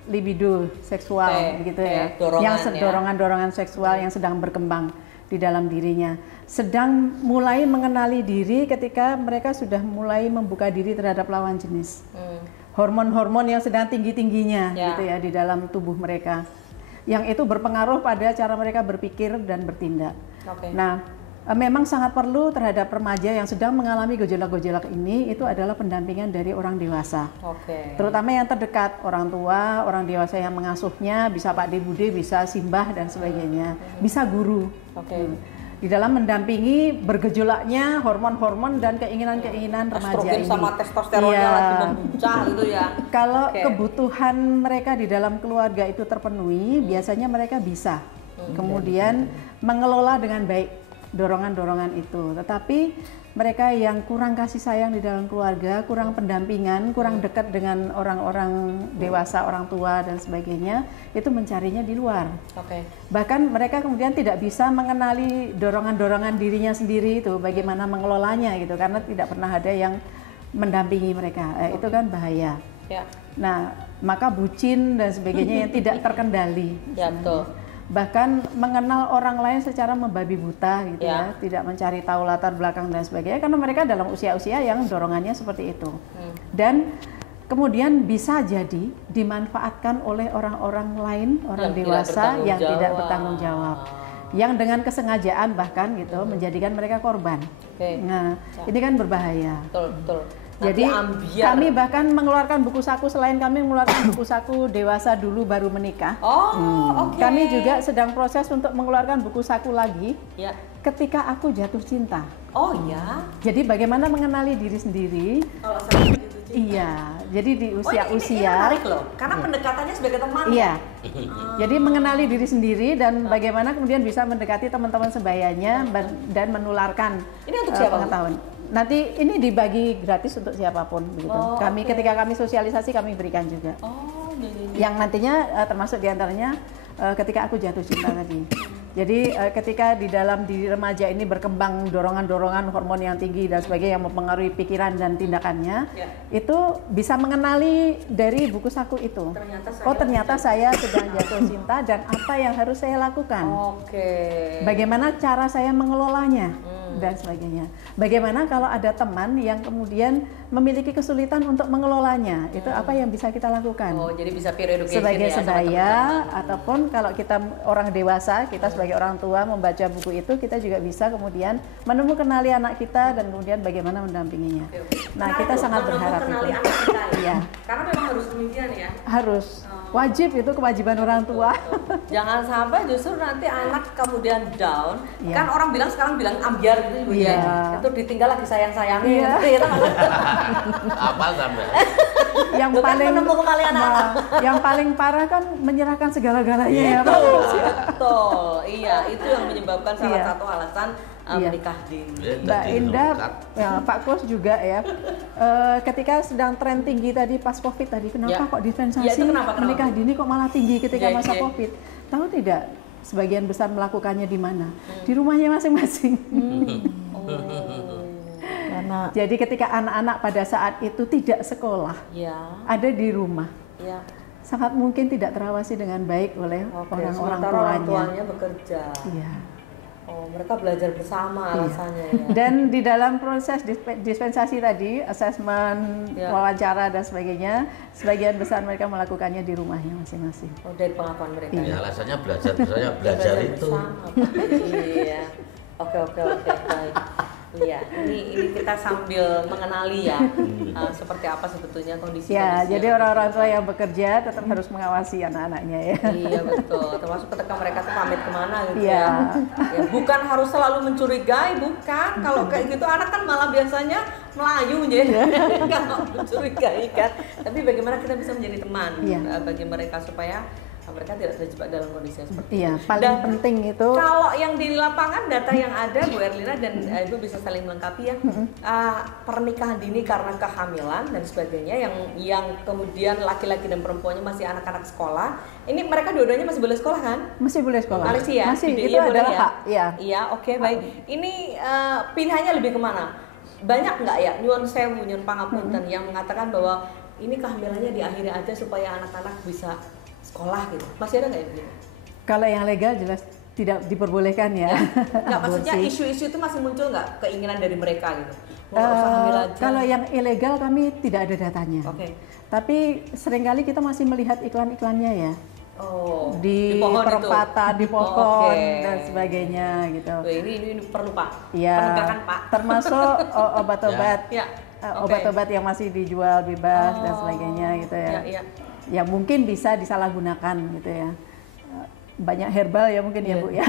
libido seksual gitu ya, yang dorongan-dorongan seksual yang sedang berkembang di dalam dirinya. Sedang mulai mengenali diri ketika mereka sudah mulai membuka diri terhadap lawan jenis. Hormon-hormon yang sedang tinggi-tingginya gitu ya di dalam tubuh mereka. Yang itu berpengaruh pada cara mereka berpikir dan bertindak. Nah, memang sangat perlu terhadap remaja yang sedang mengalami gejolak-gejolak ini itu adalah pendampingan dari orang dewasa. Terutama yang terdekat, orang tua, orang dewasa yang mengasuhnya, bisa Pak De Bude, bisa simbah dan sebagainya, bisa guru. Di dalam mendampingi bergejolaknya hormon-hormon dan keinginan-keinginan remaja ini. Sama testosteronnya lagi membuncah gitu ya. Kalau kebutuhan mereka di dalam keluarga itu terpenuhi, biasanya mereka bisa kemudian mengelola dengan baik dorongan-dorongan itu. Tetapi mereka yang kurang kasih sayang di dalam keluarga, kurang pendampingan, kurang dekat dengan orang-orang dewasa, orang tua dan sebagainya, itu mencarinya di luar. Bahkan mereka kemudian tidak bisa mengenali dorongan-dorongan dirinya sendiri itu, bagaimana mengelolanya gitu, karena tidak pernah ada yang mendampingi mereka. Itu kan bahaya. Nah, maka bucin dan sebagainya yang tidak terkendali. Bahkan mengenal orang lain secara membabi buta gitu ya, tidak mencari tahu latar belakang dan sebagainya, karena mereka dalam usia-usia yang dorongannya seperti itu. Dan kemudian bisa jadi dimanfaatkan oleh orang-orang lain, orang dewasa yang tidak bertanggung jawab, yang dengan kesengajaan bahkan gitu menjadikan mereka korban. Nah, ini kan berbahaya. Jadi kami bahkan mengeluarkan buku saku, selain kami mengeluarkan buku saku dewasa dulu baru menikah. Kami juga sedang proses untuk mengeluarkan buku saku lagi. Ketika aku jatuh cinta. Jadi bagaimana mengenali diri sendiri? Iya, jadi di usia-usia. Ini menarik loh, karena pendekatannya sebagai teman. Iya. Jadi mengenali diri sendiri dan bagaimana kemudian bisa mendekati teman-teman sebayanya dan menularkan pengetahuan. Nanti ini dibagi gratis untuk siapapun begitu. Ketika kami sosialisasi kami berikan juga. Yang nantinya termasuk diantaranya ketika aku jatuh cinta tadi. Jadi ketika di dalam diri remaja ini berkembang dorongan-dorongan hormon yang tinggi dan sebagainya yang mempengaruhi pikiran dan tindakannya, itu bisa mengenali dari buku saku itu. Ternyata saya sedang jatuh cinta dan apa yang harus saya lakukan. Bagaimana cara saya mengelolanya dan sebagainya. Bagaimana kalau ada teman yang kemudian memiliki kesulitan untuk mengelolanya, itu apa yang bisa kita lakukan? Jadi bisa peer education sebagai ya, sebaya ataupun kalau kita orang dewasa, kita sebagai orang tua membaca buku itu, kita juga bisa kemudian menemukan kenali anak kita dan kemudian bagaimana mendampinginya. Nah, kita sangat berharap itu. Anak kita, ya. Karena memang harus demikian ya. Harus. Wajib, itu kewajiban orang tua. Jangan sampai justru nanti anak kemudian down. Iya. Kan orang sekarang bilang ambiar gitu Ibu Iya. ya. Itu ditinggal lagi sayang-sayangnya. Iya. Gitu, Apa sampai? Yang Bukan paling menemu kembali anak-anak. yang paling parah kan menyerahkan segala-galanya ya, Pak. Betul, iya itu yang menyebabkan salah Iya. satu alasan Iya. menikah dini. Mbak Indah, ya, Pak Kus juga ya. Ketika sedang tren tinggi tadi pas Covid tadi, kenapa Ya. kok dispensasi Ya, itu kenapa? menikah dini kok malah tinggi ketika Iya, masa iya. Covid? Tahu tidak? Sebagian besar melakukannya di mana? Di rumahnya masing-masing. Karena Jadi ketika anak-anak pada saat itu tidak sekolah, Ya, ada di rumah, ya. sangat mungkin tidak terawasi dengan baik oleh Oke, orang-orang sementara orang tuanya. tuanya bekerja. Iya. Oh, mereka belajar bersama alasannya ya. Dan di dalam proses dispensasi tadi, asesmen, Ya. wawancara dan sebagainya, sebagian besar mereka melakukannya di rumahnya masing-masing. Oh, dari pengakuan mereka. Ya alasannya belajar, misalnya belajar itu. bersama, Pak. Iya. Oke, baik. Iya, ini kita sambil mengenali ya seperti apa sebetulnya kondisi. Ya, kondisi jadi yang orang-orang tua yang bekerja tetap harus mengawasi anak-anaknya ya. Iya betul, termasuk ketika mereka tuh pamit kemana gitu Iya. ya. Bukan harus selalu mencurigai, bukan. Kalau kayak gitu anak kan malah biasanya melayu ya. Kalau mencurigai kan. Tapi bagaimana kita bisa menjadi teman Iya. bagi mereka supaya mereka tidak terjebak dalam kondisi yang seperti Iya, itu. paling Dan penting itu kalau yang di lapangan data yang ada Bu Erlina dan Ibu bisa saling melengkapi ya, pernikahan dini karena kehamilan dan sebagainya yang kemudian laki-laki dan perempuannya masih anak-anak sekolah, ini mereka dua-duanya masih boleh sekolah kan? masih boleh sekolah. Masih ya? Masih, Di DIY itu boleh adalah ya? hak. Iya. Iya, oke baik. Ini pilihannya lebih kemana? Banyak nggak ya nyuwun sewu, nyuwun pangapunten yang mengatakan bahwa ini kehamilannya diakhiri aja supaya anak-anak bisa sekolah gitu. Masih ada nggak ya? Kalau yang legal jelas tidak diperbolehkan ya. Nggak, maksudnya Aborsi. isu-isu itu masih muncul nggak keinginan dari mereka gitu? Nggak usah hamil aja. Kalau yang ilegal kami tidak ada datanya. Oke. Tapi seringkali kita masih melihat iklan-iklannya ya. Oh, Di pohon itu. perempatan, di pohon Oke. dan sebagainya gitu. Tuh, ini perlu Pak. Iya. Penegakan Pak. Termasuk obat-obat, Ya. obat-obat yang masih dijual bebas dan Oh. sebagainya gitu ya. Iya. Yang mungkin bisa disalahgunakan gitu ya. Banyak herbal ya mungkin ya Bu ya.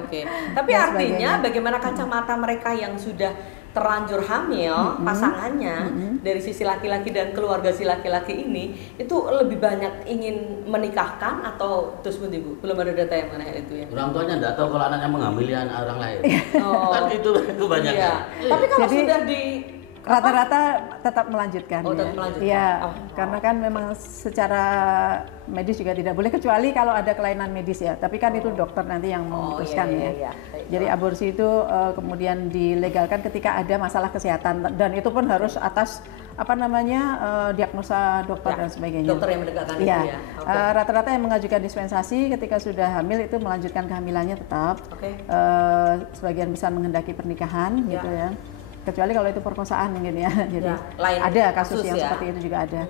Oke. Tapi Dan artinya sebagainya. bagaimana kacamata mereka yang sudah terlanjur hamil pasangannya dari sisi laki-laki dan keluarga si laki-laki ini itu lebih banyak ingin menikahkan atau terus Bu? Belum ada data yang mana itu ya? Orang tuanya enggak tahu kalau anaknya mengamili anak orang lain. Oh. Kan itu kebanyakan. Iya. Tapi kalau Jadi, sudah di Rata-rata tetap melanjutkan. Oh, ya. tetap melanjutkan. Iya, Oh. karena kan memang secara medis juga tidak boleh kecuali kalau ada kelainan medis ya. Tapi kan itu dokter nanti yang memutuskan iya. ya. Jadi aborsi itu kemudian dilegalkan ketika ada masalah kesehatan dan itu pun harus atas diagnosa dokter dan sebagainya. Dokter yang menegakkan itu Iya. ya. Oke. Rata-rata yang mengajukan dispensasi ketika sudah hamil itu melanjutkan kehamilannya tetap. Oke. Sebagian besar menghendaki pernikahan Ya. gitu ya. Kecuali kalau itu perkosaan mungkin ya. Jadi Ya, lain ada kasus kasus yang ya. seperti itu juga ada.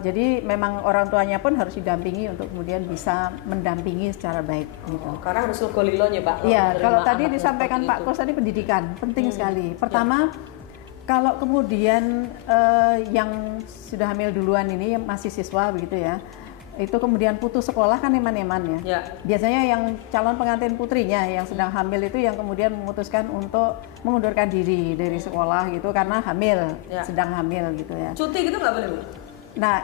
Jadi memang orang tuanya pun harus didampingi untuk kemudian bisa mendampingi secara baik gitu. Oh, karena harus legolilonya Pak. Iya, menerima kalau tadi anak yang disampaikan seperti Pak itu. Kos tadi pendidikan penting sekali. Pertama, kalau kemudian yang sudah hamil duluan ini masih siswa begitu ya, itu kemudian putus sekolah kan eman-eman ya. Ya. Biasanya yang calon pengantin putrinya yang sedang hamil itu yang kemudian memutuskan untuk mengundurkan diri dari sekolah gitu karena hamil, Ya. sedang hamil gitu ya. Cuti gitu nggak boleh Bu? Nah,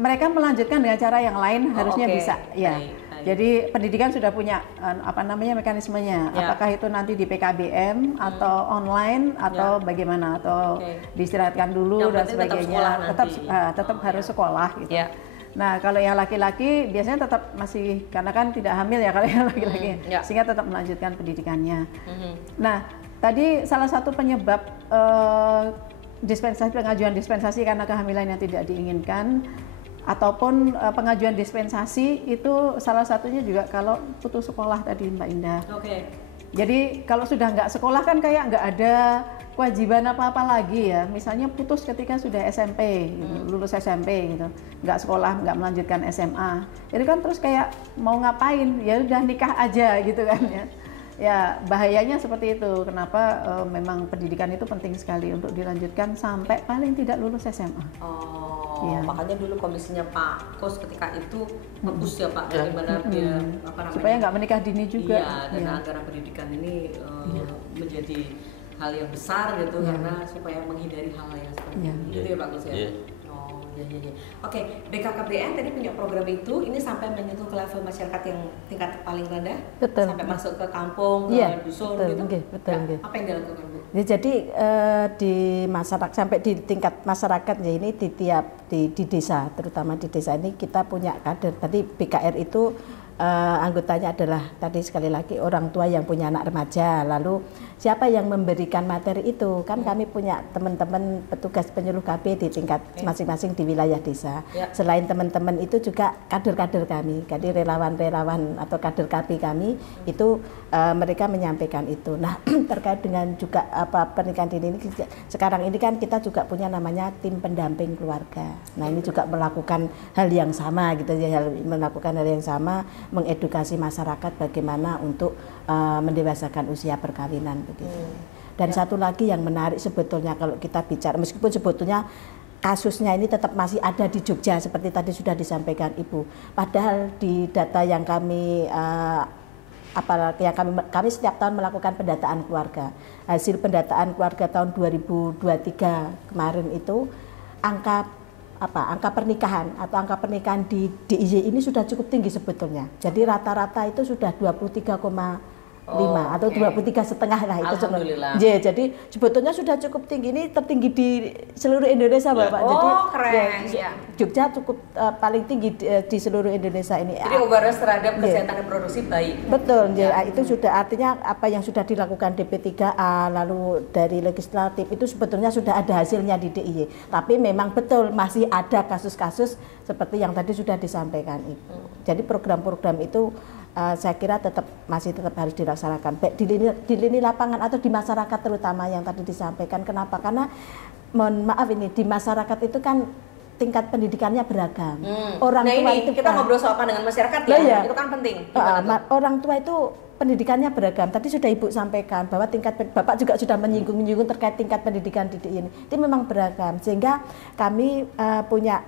mereka melanjutkan dengan cara yang lain harusnya oke. bisa, ya. Baik. Jadi pendidikan sudah punya mekanismenya. Ya. Apakah itu nanti di PKBM atau online atau bagaimana atau Oke. diistirahatkan dulu Yang dan penting tetap sebagainya. sekolah nanti. Tetap harus sekolah gitu. Ya. Nah, kalau yang laki-laki biasanya tetap masih karena kan tidak hamil ya kalau yang laki-laki, ya. sehingga tetap melanjutkan pendidikannya. Mhm. Nah, tadi salah satu penyebab pengajuan dispensasi karena kehamilan yang tidak diinginkan ataupun pengajuan dispensasi itu salah satunya juga kalau putus sekolah tadi Mbak Indah. Oke. Jadi kalau sudah nggak sekolah kan kayak nggak ada kewajiban apa-apa lagi ya. Misalnya putus ketika sudah SMP, lulus SMP gitu, nggak sekolah, nggak melanjutkan SMA. Jadi kan terus kayak mau ngapain? Ya udah nikah aja gitu kan ya. Ya bahayanya seperti itu. Kenapa memang pendidikan itu penting sekali untuk dilanjutkan sampai paling tidak lulus SMA. Oh, Iya. Makanya dulu komisinya Pak Kos ketika itu bagus ya Pak, bagaimana dia apa namanya? Supaya nggak menikah dini juga. Iya, dan anggaran pendidikan ini menjadi hal yang besar gitu karena supaya menghindari hal yang seperti ini. Gitu ya Pak Kos ya. Oh, iya. Oke, BKKBN tadi punya program itu, ini sampai menyentuh ke level masyarakat yang tingkat paling rendah, Betul. sampai masuk ke kampung, ke dusun betul, gitu. betul. Apa yang dilakukan Bu? Ya, jadi di masyarakat sampai di tingkat masyarakat ya ini di tiap di desa, terutama di desa ini kita punya kader. Tadi BKR itu anggotanya adalah tadi sekali lagi orang tua yang punya anak remaja. Lalu siapa yang memberikan materi itu? Kan kami punya teman-teman petugas penyuluh KB di tingkat masing-masing di wilayah desa. Selain teman-teman itu juga kader-kader kami, jadi relawan-relawan atau kader KB kami itu mereka menyampaikan itu. Nah, terkait dengan juga pernikahan dini ini sekarang ini kan kita juga punya namanya tim pendamping keluarga. Nah, ini juga melakukan hal yang sama gitu ya, melakukan hal yang sama, mengedukasi masyarakat bagaimana untuk mendewasakan usia perkawinan begitu. Dan satu lagi yang menarik sebetulnya kalau kita bicara, meskipun sebetulnya kasusnya ini tetap masih ada di Jogja seperti tadi sudah disampaikan Ibu. Padahal di data yang kami kami setiap tahun melakukan pendataan keluarga. Hasil pendataan keluarga tahun 2023 kemarin itu angka pernikahan atau angka pernikahan di DIY ini sudah cukup tinggi sebetulnya. Jadi rata-rata itu sudah 23,5 atau 23,5 lah itu. Alhamdulillah. Ya, jadi sebetulnya sudah cukup tinggi, ini tertinggi di seluruh Indonesia Bapak. Jadi keren. Jogja cukup paling tinggi di seluruh Indonesia ini. Jadi awareness terhadap kesehatan reproduksi baik. Betul, itu sudah artinya apa yang sudah dilakukan DP3A lalu dari legislatif itu sebetulnya sudah ada hasilnya di DIY. Tapi memang betul masih ada kasus-kasus seperti yang tadi sudah disampaikan Ibu. Jadi program-program itu saya kira masih tetap harus dilaksanakan baik di lini lapangan atau di masyarakat terutama yang tadi disampaikan. Kenapa? Karena mohon maaf ini di masyarakat itu kan tingkat pendidikannya beragam. Orang tua itu kita ngobrol soal pandangan masyarakat ya, itu kan penting. Orang tua itu pendidikannya beragam. Tadi sudah Ibu sampaikan bahwa Bapak juga sudah menyinggung terkait tingkat pendidikan didik ini. Itu memang beragam. Sehingga kami punya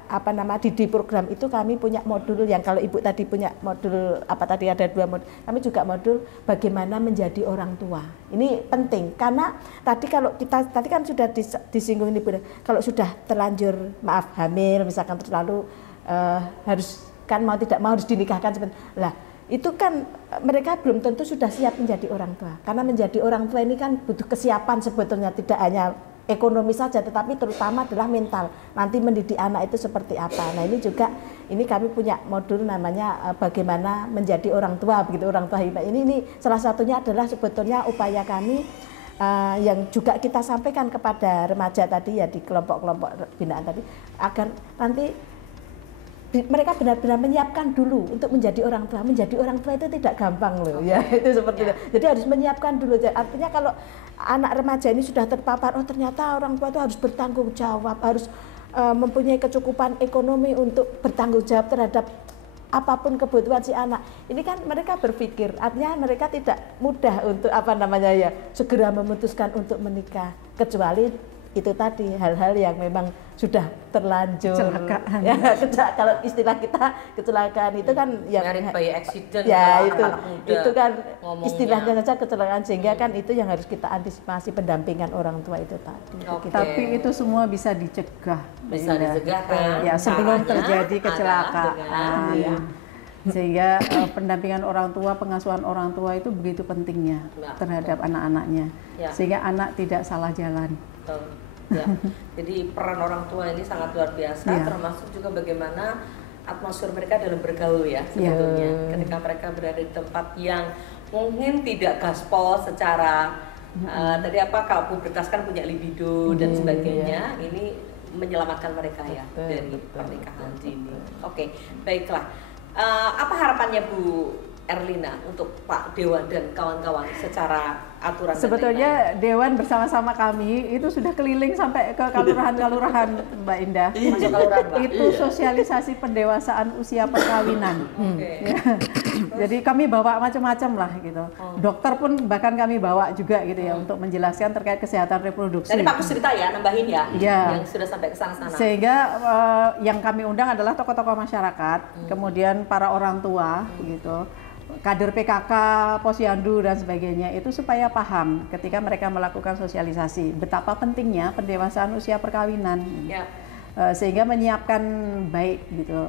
di program itu kami punya modul yang kalau Ibu tadi punya modul tadi ada 2 modul. Kami juga modul bagaimana menjadi orang tua. Ini penting karena tadi kan sudah disinggung Ibu. Kalau sudah terlanjur hamil misalkan terlalu harus kan mau tidak mau harus dinikahkan lah. Itu kan mereka belum tentu sudah siap menjadi orang tua. Karena menjadi orang tua ini kan butuh kesiapan sebetulnya, tidak hanya ekonomi saja tetapi terutama adalah mental. Nanti mendidik anak itu seperti apa. Nah, ini kami punya modul namanya bagaimana menjadi orang tua begitu, orang tua hibah. Ini salah satunya adalah sebetulnya upaya kami yang juga kita sampaikan kepada remaja tadi ya di kelompok-kelompok binaan tadi agar nanti mereka benar-benar menyiapkan dulu untuk menjadi orang tua. Menjadi orang tua itu tidak gampang loh ya, itu seperti itu. Jadi harus menyiapkan dulu. Artinya kalau anak remaja ini sudah terpapar, ternyata orang tua itu harus bertanggung jawab, harus mempunyai kecukupan ekonomi untuk bertanggung jawab terhadap apapun kebutuhan si anak. Ini kan mereka berpikir, artinya mereka tidak mudah untuk segera memutuskan untuk menikah, kecuali itu tadi hal-hal yang memang sudah terlanjur kecelakaan. Ya, kalau istilah kita kecelakaan itu kan yang married by accident ya muda, itu kan ngomongnya. Istilahnya saja kecelakaan sehingga kan itu yang harus kita antisipasi pendampingan orang tua itu tadi. Tapi itu semua bisa dicegah. Bisa dicegah kan? Ya, sebelum Caranya terjadi kecelakaan. Sehingga pendampingan orang tua, pengasuhan orang tua itu begitu pentingnya terhadap anak-anaknya. Sehingga anak tidak salah jalan. Ya. Jadi peran orang tua ini sangat luar biasa, termasuk juga bagaimana atmosfer mereka dalam bergaul ya sebetulnya. Ketika mereka berada di tempat yang mungkin tidak gaspol secara kalau pubertas kan punya libido dan sebagainya, ini menyelamatkan mereka dari pernikahan dini. Oke, baiklah. Apa harapannya Bu Erlina untuk Pak Dewan dan kawan-kawan secara aturan? dan Sebetulnya Dewan bersama-sama kami itu sudah keliling sampai ke kalurahan-kalurahan, Mbak Indah. Masuk kelurahan, Mbak? Itu sosialisasi pendewasaan usia perkawinan. Ya. Jadi kami bawa macam-macam lah gitu. Dokter pun bahkan kami bawa juga gitu ya untuk menjelaskan terkait kesehatan reproduksi. Jadi Pak Kus cerita ya, nambahin ya, Iya. yang sudah sampai ke sana-sana. Sehingga yang kami undang adalah tokoh-tokoh masyarakat, kemudian para orang tua gitu, kader PKK, Posyandu dan sebagainya, itu supaya paham ketika mereka melakukan sosialisasi betapa pentingnya pendewasaan usia perkawinan. Ya. Sehingga menyiapkan baik gitu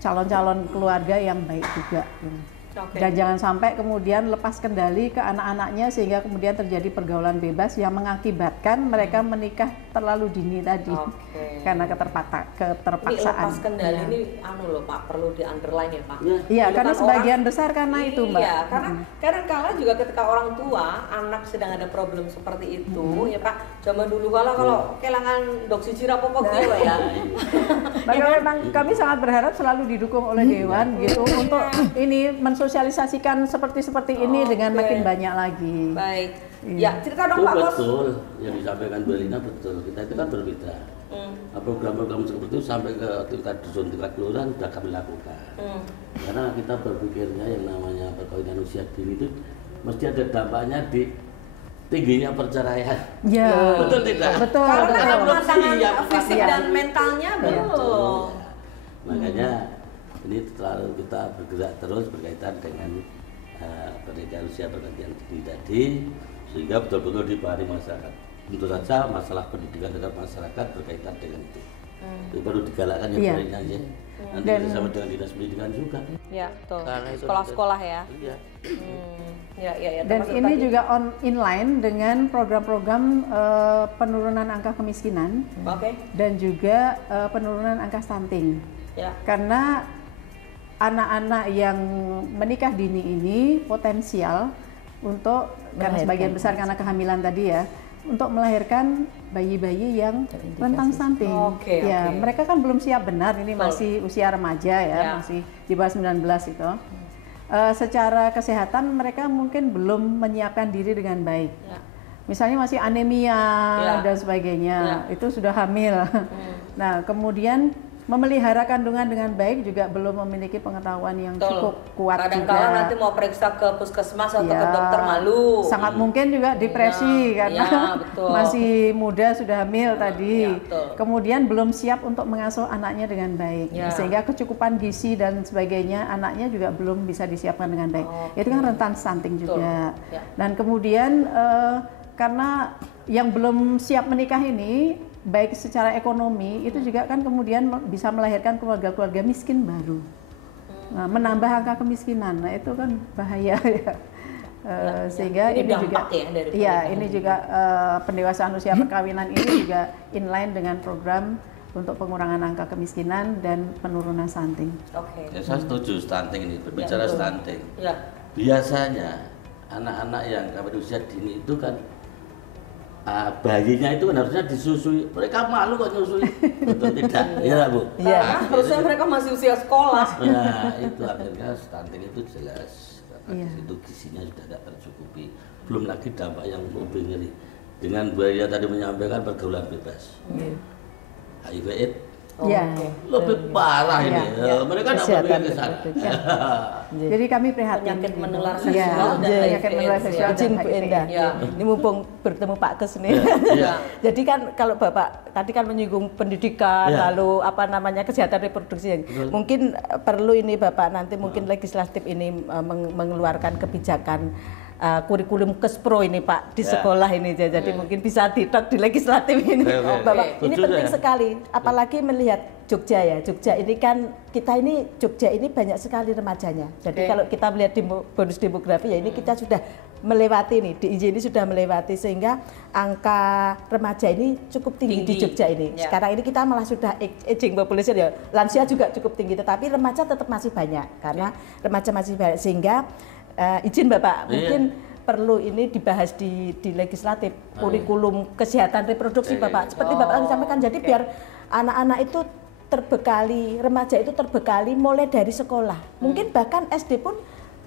calon-calon keluarga yang baik juga gitu. Oke. Dan jangan sampai kemudian lepas kendali ke anak-anaknya sehingga kemudian terjadi pergaulan bebas yang mengakibatkan mereka menikah terlalu dini tadi. Oke. Karena Ini keterpaksaan. lepas kendali ini loh Pak, perlu di underline ya Pak. Iya, Dulu karena kan sebagian besar karena itu, Mbak. Iya, karena kadang-kala juga ketika orang tua anak sedang ada problem seperti itu ya Pak. Zaman dulu kalau kelangan dok siji rapopo gitu ya. Maka memang kami sangat berharap selalu didukung oleh Dewan gitu untuk ini mensosialisasikan seperti ini dengan makin banyak lagi. Baik. Ya, cerita dong Itu Pak Bos. betul yang disampaikan Bu Elina, betul. Kita itu kan berbeda. Program-program seperti itu sampai ke tingkat dusun, tingkat kelurahan sudah kami lakukan. Karena kita berpikirnya yang namanya perkawinan usia dini itu mesti ada dampaknya di tingginya perceraian. Ya. Betul tidak? Betul. Karena betul. kematangan Siap, fisik Pak. dan mentalnya belum. Makanya ini selalu kita bergerak terus berkaitan dengan pernikahan usia perkawinan dini tadi, sehingga betul-betul dipahami masyarakat. Tentu saja masalah pendidikan terhadap masyarakat berkaitan dengan itu. Itu perlu digalakkan ya Bu Elina ya. Nanti bersama dengan dinas pendidikan juga. Ya, betul. Karena itu Sekolah-sekolah ya. Iya. Ya. Dan termasuk ini tadi. juga inline dengan program-program penurunan angka kemiskinan Oke. dan juga penurunan angka stunting. Ya. Karena anak-anak yang menikah dini ini potensial untuk karena sebagian besar karena kehamilan tadi ya, untuk melahirkan bayi-bayi yang rentan stunting. Oke, Ya, oke. mereka kan belum siap benar, ini Betul. masih usia remaja ya, Ya. masih di bawah 19 itu. Secara kesehatan mereka mungkin belum menyiapkan diri dengan baik. Ya. Misalnya masih anemia Ya. dan sebagainya, Ya. itu sudah hamil. Nah, kemudian memelihara kandungan dengan baik juga belum memiliki pengetahuan yang Betul. cukup kuat Kadang-kala juga. nanti mau periksa ke puskesmas atau ke Ya, dokter malu. sangat mungkin juga depresi Ya, karena ya, betul. masih muda sudah hamil tadi. ya, betul. Kemudian belum siap untuk mengasuh anaknya dengan baik, Ya. sehingga kecukupan gizi dan sebagainya anaknya juga belum bisa disiapkan dengan baik. Itu kan rentan stunting Betul. juga. Ya. Dan kemudian karena yang belum siap menikah ini baik secara ekonomi itu juga kan kemudian bisa melahirkan keluarga-keluarga miskin baru. Nah, menambah angka kemiskinan. Nah, itu kan bahaya ya. Sehingga Ini ini juga dampak ya dari iya, pernikahan. ini juga pendewasaan usia perkawinan ini juga inline dengan program untuk pengurangan angka kemiskinan dan penurunan stunting. Oke. Ya, saya setuju stunting ini, berbicara betul. stunting. Ya. Biasanya anak-anak yang kawin usia dini itu kan bayinya itu kan harusnya disusui. Mereka malu kok nyusui. Betul tidak? Iya, Bu. Karena harusnya mereka masih usia sekolah. Nah, itu akhirnya stunting itu jelas. Karena Iya. di situ gizinya sudah tidak tercukupi. Belum lagi dampak yang lebih ngeri. Dengan Bu Elia tadi menyampaikan pergaulan bebas. HIV/AIDS Ya. lebih parah ini. Ya. Mereka tidak Kesehatan berpikir ke sana. Jadi kami prihatin. Penyakit menular Iya, seksual dan penyakit menular HIV/AIDS, seksual ya. Izin dan Bu HIV. Endah, Ya. ini mumpung bertemu Pak Kes nih. Iya. Jadi kan kalau Bapak tadi kan menyinggung pendidikan, Ya. lalu apa namanya kesehatan reproduksi, mungkin perlu ini Bapak nanti mungkin legislatif ini mengeluarkan kebijakan kurikulum Kespro ini Pak di Ya. sekolah ini, jadi mungkin bisa ditok di legislatif ini. Oke. Bapak, ini Setuju penting saya. sekali, apalagi melihat Jogja ya. Jogja ini kan Jogja ini banyak sekali remajanya. Jadi Oke. kalau kita melihat bonus demografi ya ini kita sudah melewati nih, DIY ini sudah melewati sehingga angka remaja ini cukup tinggi di Tinggi. Jogja ini. Ya. Sekarang ini kita malah sudah aging population ya, lansia juga cukup tinggi, tetapi remaja tetap masih banyak karena remaja masih banyak sehingga izin Bapak, Iya. mungkin perlu ini dibahas di legislatif kurikulum kesehatan reproduksi Bapak. Seperti Bapak sampaikan, jadi biar anak-anak itu terbekali, remaja itu terbekali mulai dari sekolah. Mungkin bahkan SD pun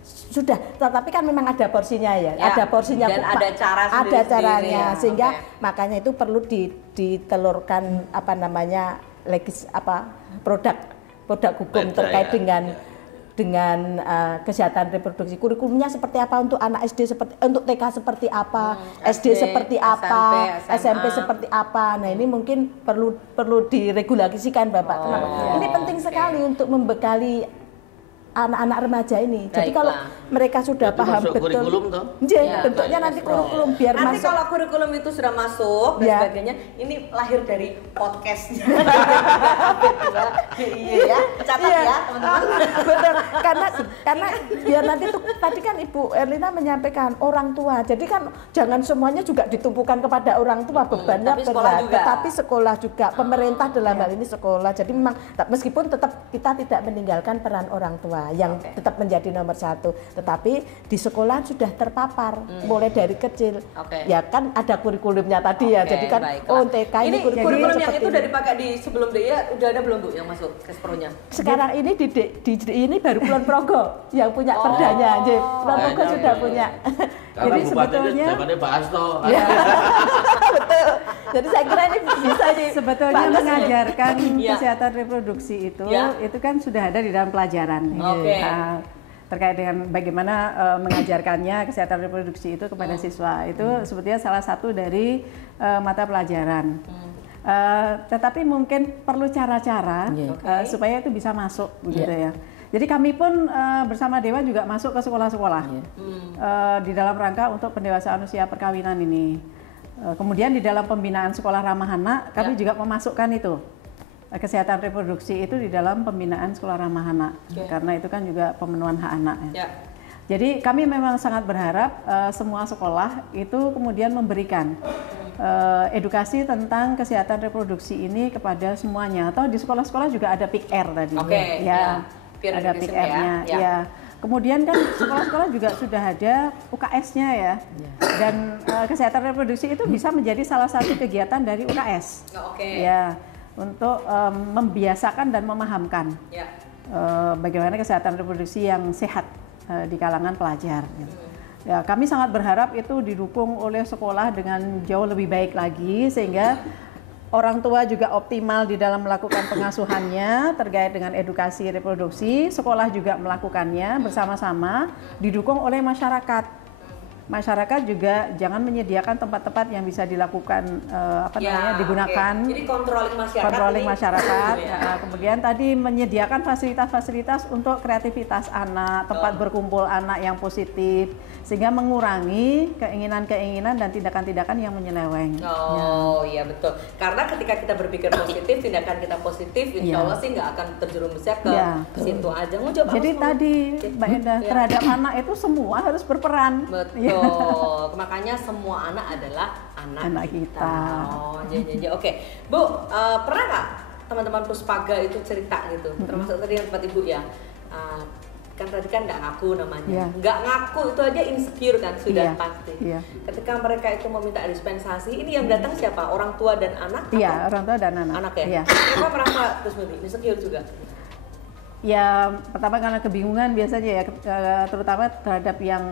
sudah, tetapi kan memang ada porsinya ya, ada porsinya dan ada cara ada caranya, ya. sehingga makanya itu perlu ditelurkan produk hukum terkait dengan kesehatan reproduksi. Kurikulumnya seperti apa untuk anak SD, untuk TK seperti apa, SD seperti apa, SMP seperti apa. Nah ini mungkin perlu diregulasikan Bapak. Kenapa? Ini penting sekali untuk membekali anak-anak remaja ini. Jadi kalau mereka sudah paham betul, bentuknya nanti kurikulum biar nanti masuk. kalau kurikulum itu sudah masuk dan sebagainya, ini lahir dari podcastnya. Iya ya, catat ya teman-teman. Betul, karena biar nanti tuh tadi kan Ibu Erlina menyampaikan orang tua. Jadi kan jangan semuanya juga ditumpukan kepada orang tua, bebannya berat. Tetapi sekolah juga, pemerintah dalam hal ini sekolah. Jadi memang meskipun tetap kita tidak meninggalkan peran orang tua yang tetap menjadi nomor satu, tetapi di sekolah sudah terpapar mulai dari kecil. Ya kan ada kurikulumnya tadi ya. Jadi kan TK ini kurikulum yang itu udah dipakai di sebelum dia udah ada belum Bu yang masuk Kespronya? Sekarang ini di ini baru Kulon Progo yang punya perdanya. Kulon Progo sudah punya. Jadi sebetulnya Pak Asto. Betul. Jadi saya kira ini bisa sebetulnya mengajarkan kesehatan reproduksi itu kan sudah ada di dalam pelajaran. Terkait dengan bagaimana mengajarkannya kesehatan reproduksi itu kepada siswa itu sebetulnya salah satu dari mata pelajaran. Tetapi mungkin perlu cara-cara supaya itu bisa masuk begitu ya. Jadi kami pun bersama Dewa juga masuk ke sekolah-sekolah di dalam rangka untuk pendewasaan usia perkawinan ini. Kemudian di dalam pembinaan sekolah ramah anak kami juga memasukkan itu kesehatan reproduksi itu di dalam pembinaan sekolah ramah anak karena itu kan juga pemenuhan hak anak ya. Jadi kami memang sangat berharap semua sekolah itu kemudian memberikan edukasi tentang kesehatan reproduksi ini kepada semuanya, atau di sekolah-sekolah juga ada PIK-R tadi ada PIK-R-nya ya. Kemudian kan sekolah-sekolah juga sudah ada UKS-nya ya. Dan kesehatan reproduksi itu bisa menjadi salah satu kegiatan dari UKS. Ya, untuk membiasakan dan memahamkan bagaimana kesehatan reproduksi yang sehat di kalangan pelajar. Ya, kami sangat berharap itu didukung oleh sekolah dengan jauh lebih baik lagi sehingga orang tua juga optimal di dalam melakukan pengasuhannya terkait dengan edukasi reproduksi, sekolah juga melakukannya bersama-sama, didukung oleh masyarakat. Masyarakat juga jangan menyediakan tempat-tempat yang bisa dilakukan digunakan. Jadi controlling masyarakat. Kemudian tadi menyediakan fasilitas-fasilitas untuk kreativitas anak, tempat berkumpul anak yang positif, sehingga mengurangi keinginan-keinginan dan tindakan-tindakan yang menyeleweng. Iya betul. Karena ketika kita berpikir positif, tindakan kita positif, insya Allah sih nggak akan terjerumusnya ke situ aja. Jadi tadi Mbak Endah, terhadap anak itu semua harus berperan. Betul. Makanya semua anak adalah anak kita. Oke. Bu, pernah nggak teman-teman Puspaga itu cerita gitu, termasuk tadi yang tempat Ibu ya, kan tadi kan nggak ngaku namanya, nggak ngaku itu aja insecure kan sudah pasti. Ketika mereka itu meminta dispensasi, ini yang datang siapa? Orang tua dan anak? Iya, orang tua dan anak. Anak ya. Kenapa merasa terus insecure juga? Ya pertama karena kebingungan biasanya ya, terutama terhadap yang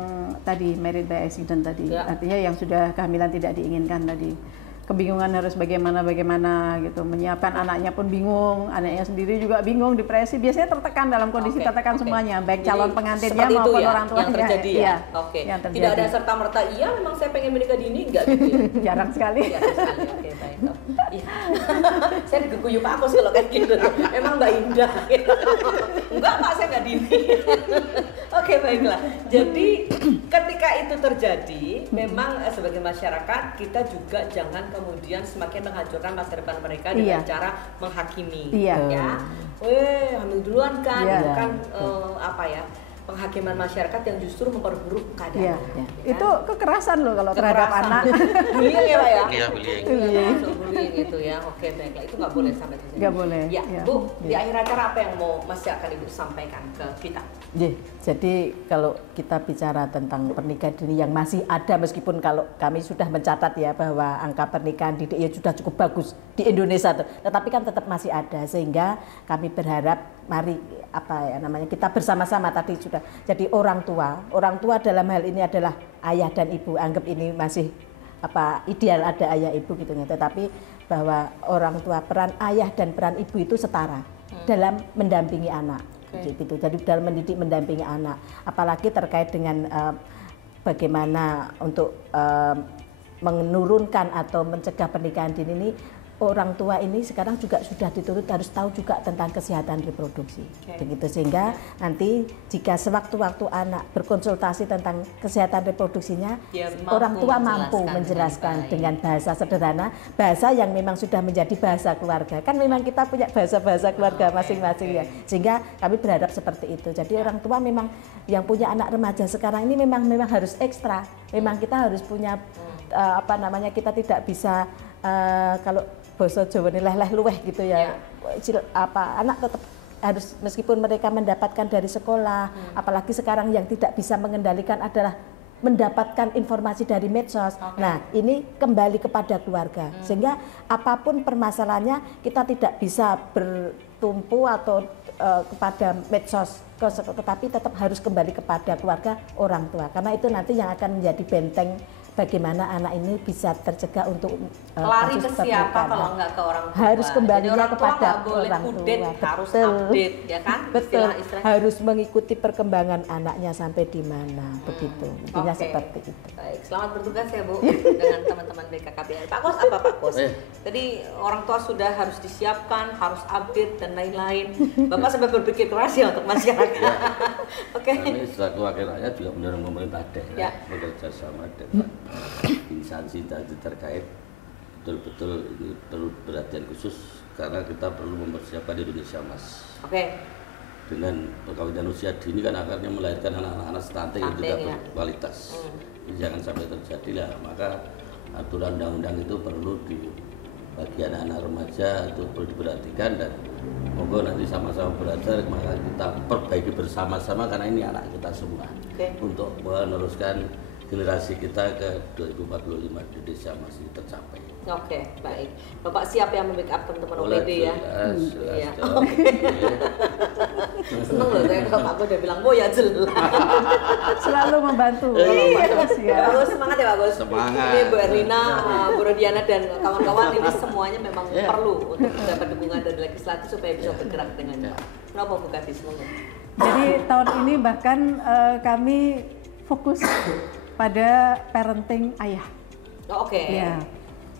tadi married by accident tadi, artinya yang sudah kehamilan tidak diinginkan tadi. Kebingungan harus bagaimana gitu, menyiapkan anaknya pun bingung, anaknya sendiri juga bingung, depresi, biasanya tertekan dalam kondisi tertekan semuanya, baik calon pengantinnya maupun orang tuanya. Yang terjadi Tidak ada serta merta iya memang saya pengen menikah dini, enggak gitu. Jarang sekali. Oke, baik. Saya diguyup aku sih kalau kayak gitu. Emang Mbak Indah. Enggak Pak, saya enggak dini. Oke, baiklah. Jadi ketika itu terjadi, memang sebagai masyarakat kita juga jangan kemudian semakin menghancurkan masa depan mereka dengan cara menghakimi. Hamil duluan kan, itu kan penghakiman masyarakat yang justru memperburuk keadaan. Itu kekerasan loh kalau terhadap anak. Bullying ya Pak ya? Iya, bullying. gitu ya. Oke, baiklah, itu nggak boleh sampai terjadi. Nggak boleh. Ya, ya. Bu, di akhir acara apa yang masih akan Ibu sampaikan ke kita? Jadi kalau kita bicara tentang pernikahan dini yang masih ada, meskipun kalau kami sudah mencatat ya bahwa angka pernikahan dini ya sudah cukup bagus di Indonesia, tetapi kan tetap masih ada, sehingga kami berharap mari kita bersama-sama tadi sudah jadi orang tua dalam hal ini adalah ayah dan ibu, anggap ini masih ideal ada ayah ibu gitu ya, tetapi bahwa orang tua, peran ayah dan peran ibu itu setara dalam mendampingi anak. Gitu. Jadi dalam mendidik mendampingi anak, apalagi terkait dengan bagaimana untuk menurunkan atau mencegah pernikahan dini ini, orang tua ini sekarang juga sudah dituntut harus tahu juga tentang kesehatan reproduksi. Begitu, sehingga nanti jika sewaktu-waktu anak berkonsultasi tentang kesehatan reproduksinya, orang tua mampu menjelaskan dengan bahasa sederhana, bahasa yang memang sudah menjadi bahasa keluarga. Kan memang kita punya bahasa-bahasa keluarga masing-masing ya. Sehingga kami berharap seperti itu. Jadi orang tua memang yang punya anak remaja sekarang ini memang harus ekstra. Memang kita harus punya kita tidak bisa kalau bahasa Jawa ini leh-leh luweh gitu ya. Anak tetap harus, meskipun mereka mendapatkan dari sekolah, apalagi sekarang yang tidak bisa mengendalikan adalah mendapatkan informasi dari medsos. Nah, ini kembali kepada keluarga. Sehingga apapun permasalahannya kita tidak bisa bertumpu atau kepada medsos, tetapi tetap harus kembali kepada keluarga, orang tua. Karena itu nanti yang akan menjadi benteng bagaimana anak ini bisa tercegah untuk lari kasus ke siapa pernikahan. kalau nggak ke orang tua. Harus kembalinya kepada orang tua. Harus Betul. update ya kan? Betul. Istilah-istilah. Harus mengikuti perkembangan anaknya sampai di mana, begitu. Intinya Oke. seperti itu. Baik, selamat bertugas ya Bu dengan teman-teman BKKBN. Pak Kos apa Pak Kos? Tadi orang tua sudah harus disiapkan, harus update dan lain-lain. Bapak sampai berpikir keras ya untuk masyarakat. Oke. Kami selaku wakil rakyat juga mendorong pemerintah daerah bekerja sama dengan instansi terkait, betul-betul ini perlu perhatian khusus karena kita perlu mempersiapkan Indonesia Mas. Dengan perkawinan usia dini kan akarnya melahirkan anak-anak stunting yang tidak berkualitas. Jangan sampai terjadi lah, maka aturan undang-undang itu perlu di bagi anak-anak remaja itu perlu diperhatikan, dan monggo nanti sama-sama belajar, maka kita perbaiki bersama-sama karena ini anak kita semua untuk meneruskan generasi kita ke 2045 Indonesia masih tercapai. Oke, baik. Bapak siap yang membackup teman-teman OPD ya? Jelas. Seneng loh saya kalau Pak Gus udah bilang, oh ya jelas. Selalu membantu. Bagus, semangat ya Pak Gus. Semangat. Ini Bu Erlina, Bu Rodiana dan kawan-kawan ini semuanya memang perlu untuk mendapat dukungan dari legislatif supaya bisa bergerak dengan cepat. Kenapa Bu Kadis? Jadi tahun ini bahkan kami fokus pada parenting ayah. Ya.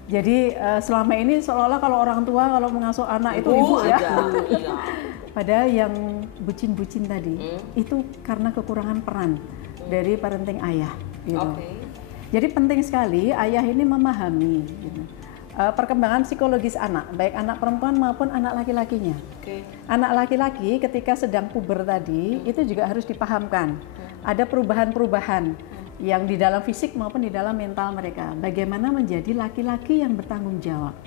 Jadi selama ini seolah-olah kalau orang tua kalau mengasuh anak itu ibu ya. Padahal yang bucin-bucin tadi itu karena kekurangan peran dari parenting ayah. Gitu. Jadi penting sekali ayah ini memahami gitu, perkembangan psikologis anak, baik anak perempuan maupun anak laki-lakinya. Anak laki-laki ketika sedang puber tadi itu juga harus dipahamkan. Ada perubahan-perubahan yang di dalam fisik maupun di dalam mental mereka. Bagaimana menjadi laki-laki yang bertanggung jawab.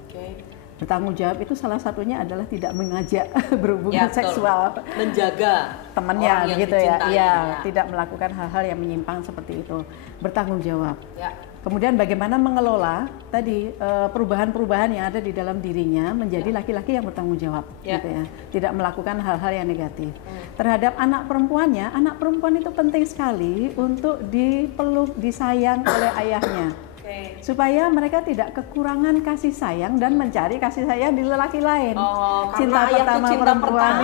Bertanggung jawab itu salah satunya adalah tidak mengajak berhubungan seksual, menjaga temannya gitu ya, tidak melakukan hal-hal yang menyimpang seperti itu. Bertanggung jawab. Kemudian bagaimana mengelola tadi perubahan-perubahan yang ada di dalam dirinya menjadi laki-laki yang bertanggung jawab, gitu ya. Tidak melakukan hal-hal yang negatif. Terhadap anak perempuannya, anak perempuan itu penting sekali untuk dipeluk, disayang oleh ayahnya. Supaya mereka tidak kekurangan kasih sayang dan mencari kasih sayang di lelaki lain. Cinta pertama perempuan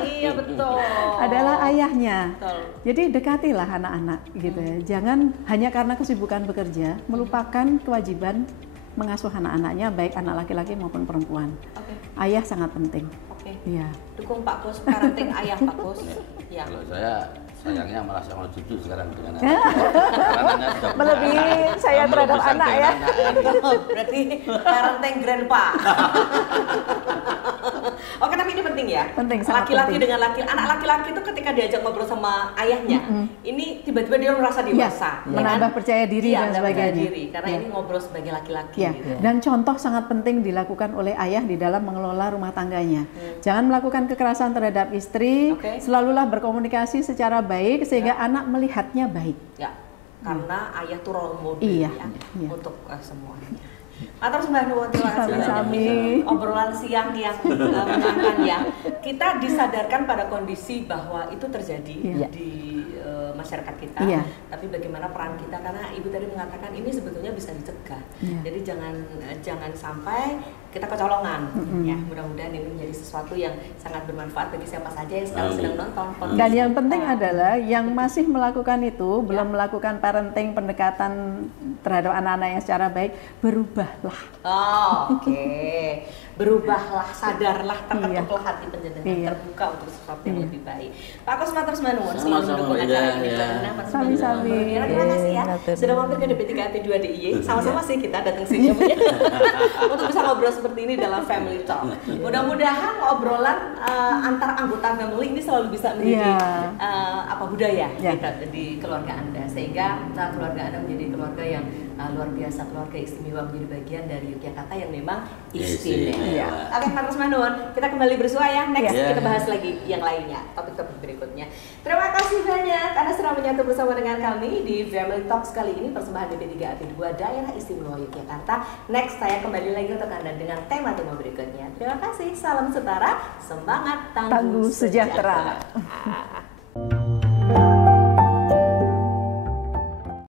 iya betul. adalah ayahnya. Jadi dekatilah anak-anak gitu ya. Jangan hanya karena kesibukan bekerja melupakan kewajiban mengasuh anak-anaknya, baik anak laki-laki maupun perempuan. Ayah sangat penting. Iya. Dukung Pak Gus parenting ayah Pak Gus. Ya. Kalau saya sayangnya malah sama cucu sekarang dengan anak. Melebihi saya terhadap anak ya. Berarti parenting grandpa. Oke, tapi tapi ini penting ya. Penting, sangat laki-laki penting. dengan anak laki-laki itu ketika diajak ngobrol sama ayahnya, ini tiba-tiba dia merasa dewasa, Ya, menambah percaya diri dan menambah percaya sebagainya. diri, karena Ya. ini ngobrol sebagai laki-laki. Ya, gitu. dan contoh sangat penting dilakukan oleh ayah di dalam mengelola rumah tangganya. Jangan melakukan kekerasan terhadap istri, Oke. selalulah berkomunikasi secara baik sehingga anak melihatnya baik. Ya, karena ayah tuh role model Iya, ya iya. untuk semuanya. Matur sembah nuwun, terima kasih Sami-sami. obrolan siang yang menyenangkan ya. Kita disadarkan pada kondisi bahwa itu terjadi Iya. di masyarakat kita. Iya. Tapi bagaimana peran kita, karena Ibu tadi mengatakan ini sebetulnya bisa dicegah. Iya. Jadi jangan sampai kita kecolongan. Ya, mudah-mudahan ini menjadi sesuatu yang sangat bermanfaat bagi siapa saja yang sekarang sedang nonton podcast Dan yang kita. penting adalah yang masih melakukan itu, belum melakukan parenting, pendekatan terhadap anak-anak yang secara baik, berubahlah. Oh, oke. Berubahlah, sadarlah, terketuklah Iya. hati penjenengan, Iya. terbuka untuk sesuatu yang lebih baik. Pak Kos matur nuwun selalu Sama-sama, mendukung Ida, acara ini. ya. Sami-sami. Terima kasih ya sudah mampir ke DP3AP2 DIY. Sama-sama sih kita datang sini untuk bisa ngobrol seperti ini dalam family talk. Mudah-mudahan obrolan antar anggota family ini selalu bisa menjadi Iya. budaya Iya. kita di keluarga Anda, sehingga keluarga Anda menjadi keluarga yang luar biasa, keluarga istimewa, menjadi bagian dari Yogyakarta yang memang istimewa. Iya. Oke, Pak Rusmanun, kita kembali bersua ya. Next Iya. kita bahas lagi yang lainnya, topik-topik berikutnya. Terima kasih banyak karena sudah menyatu bersama dengan kami di Family Talks kali ini, persembahan DP3AP2 Daerah Istimewa Yogyakarta. Next saya kembali lagi untuk Anda dengan tema-tema berikutnya. Terima kasih, salam setara, semangat, tangguh Tangguh sejahtera. sejahtera.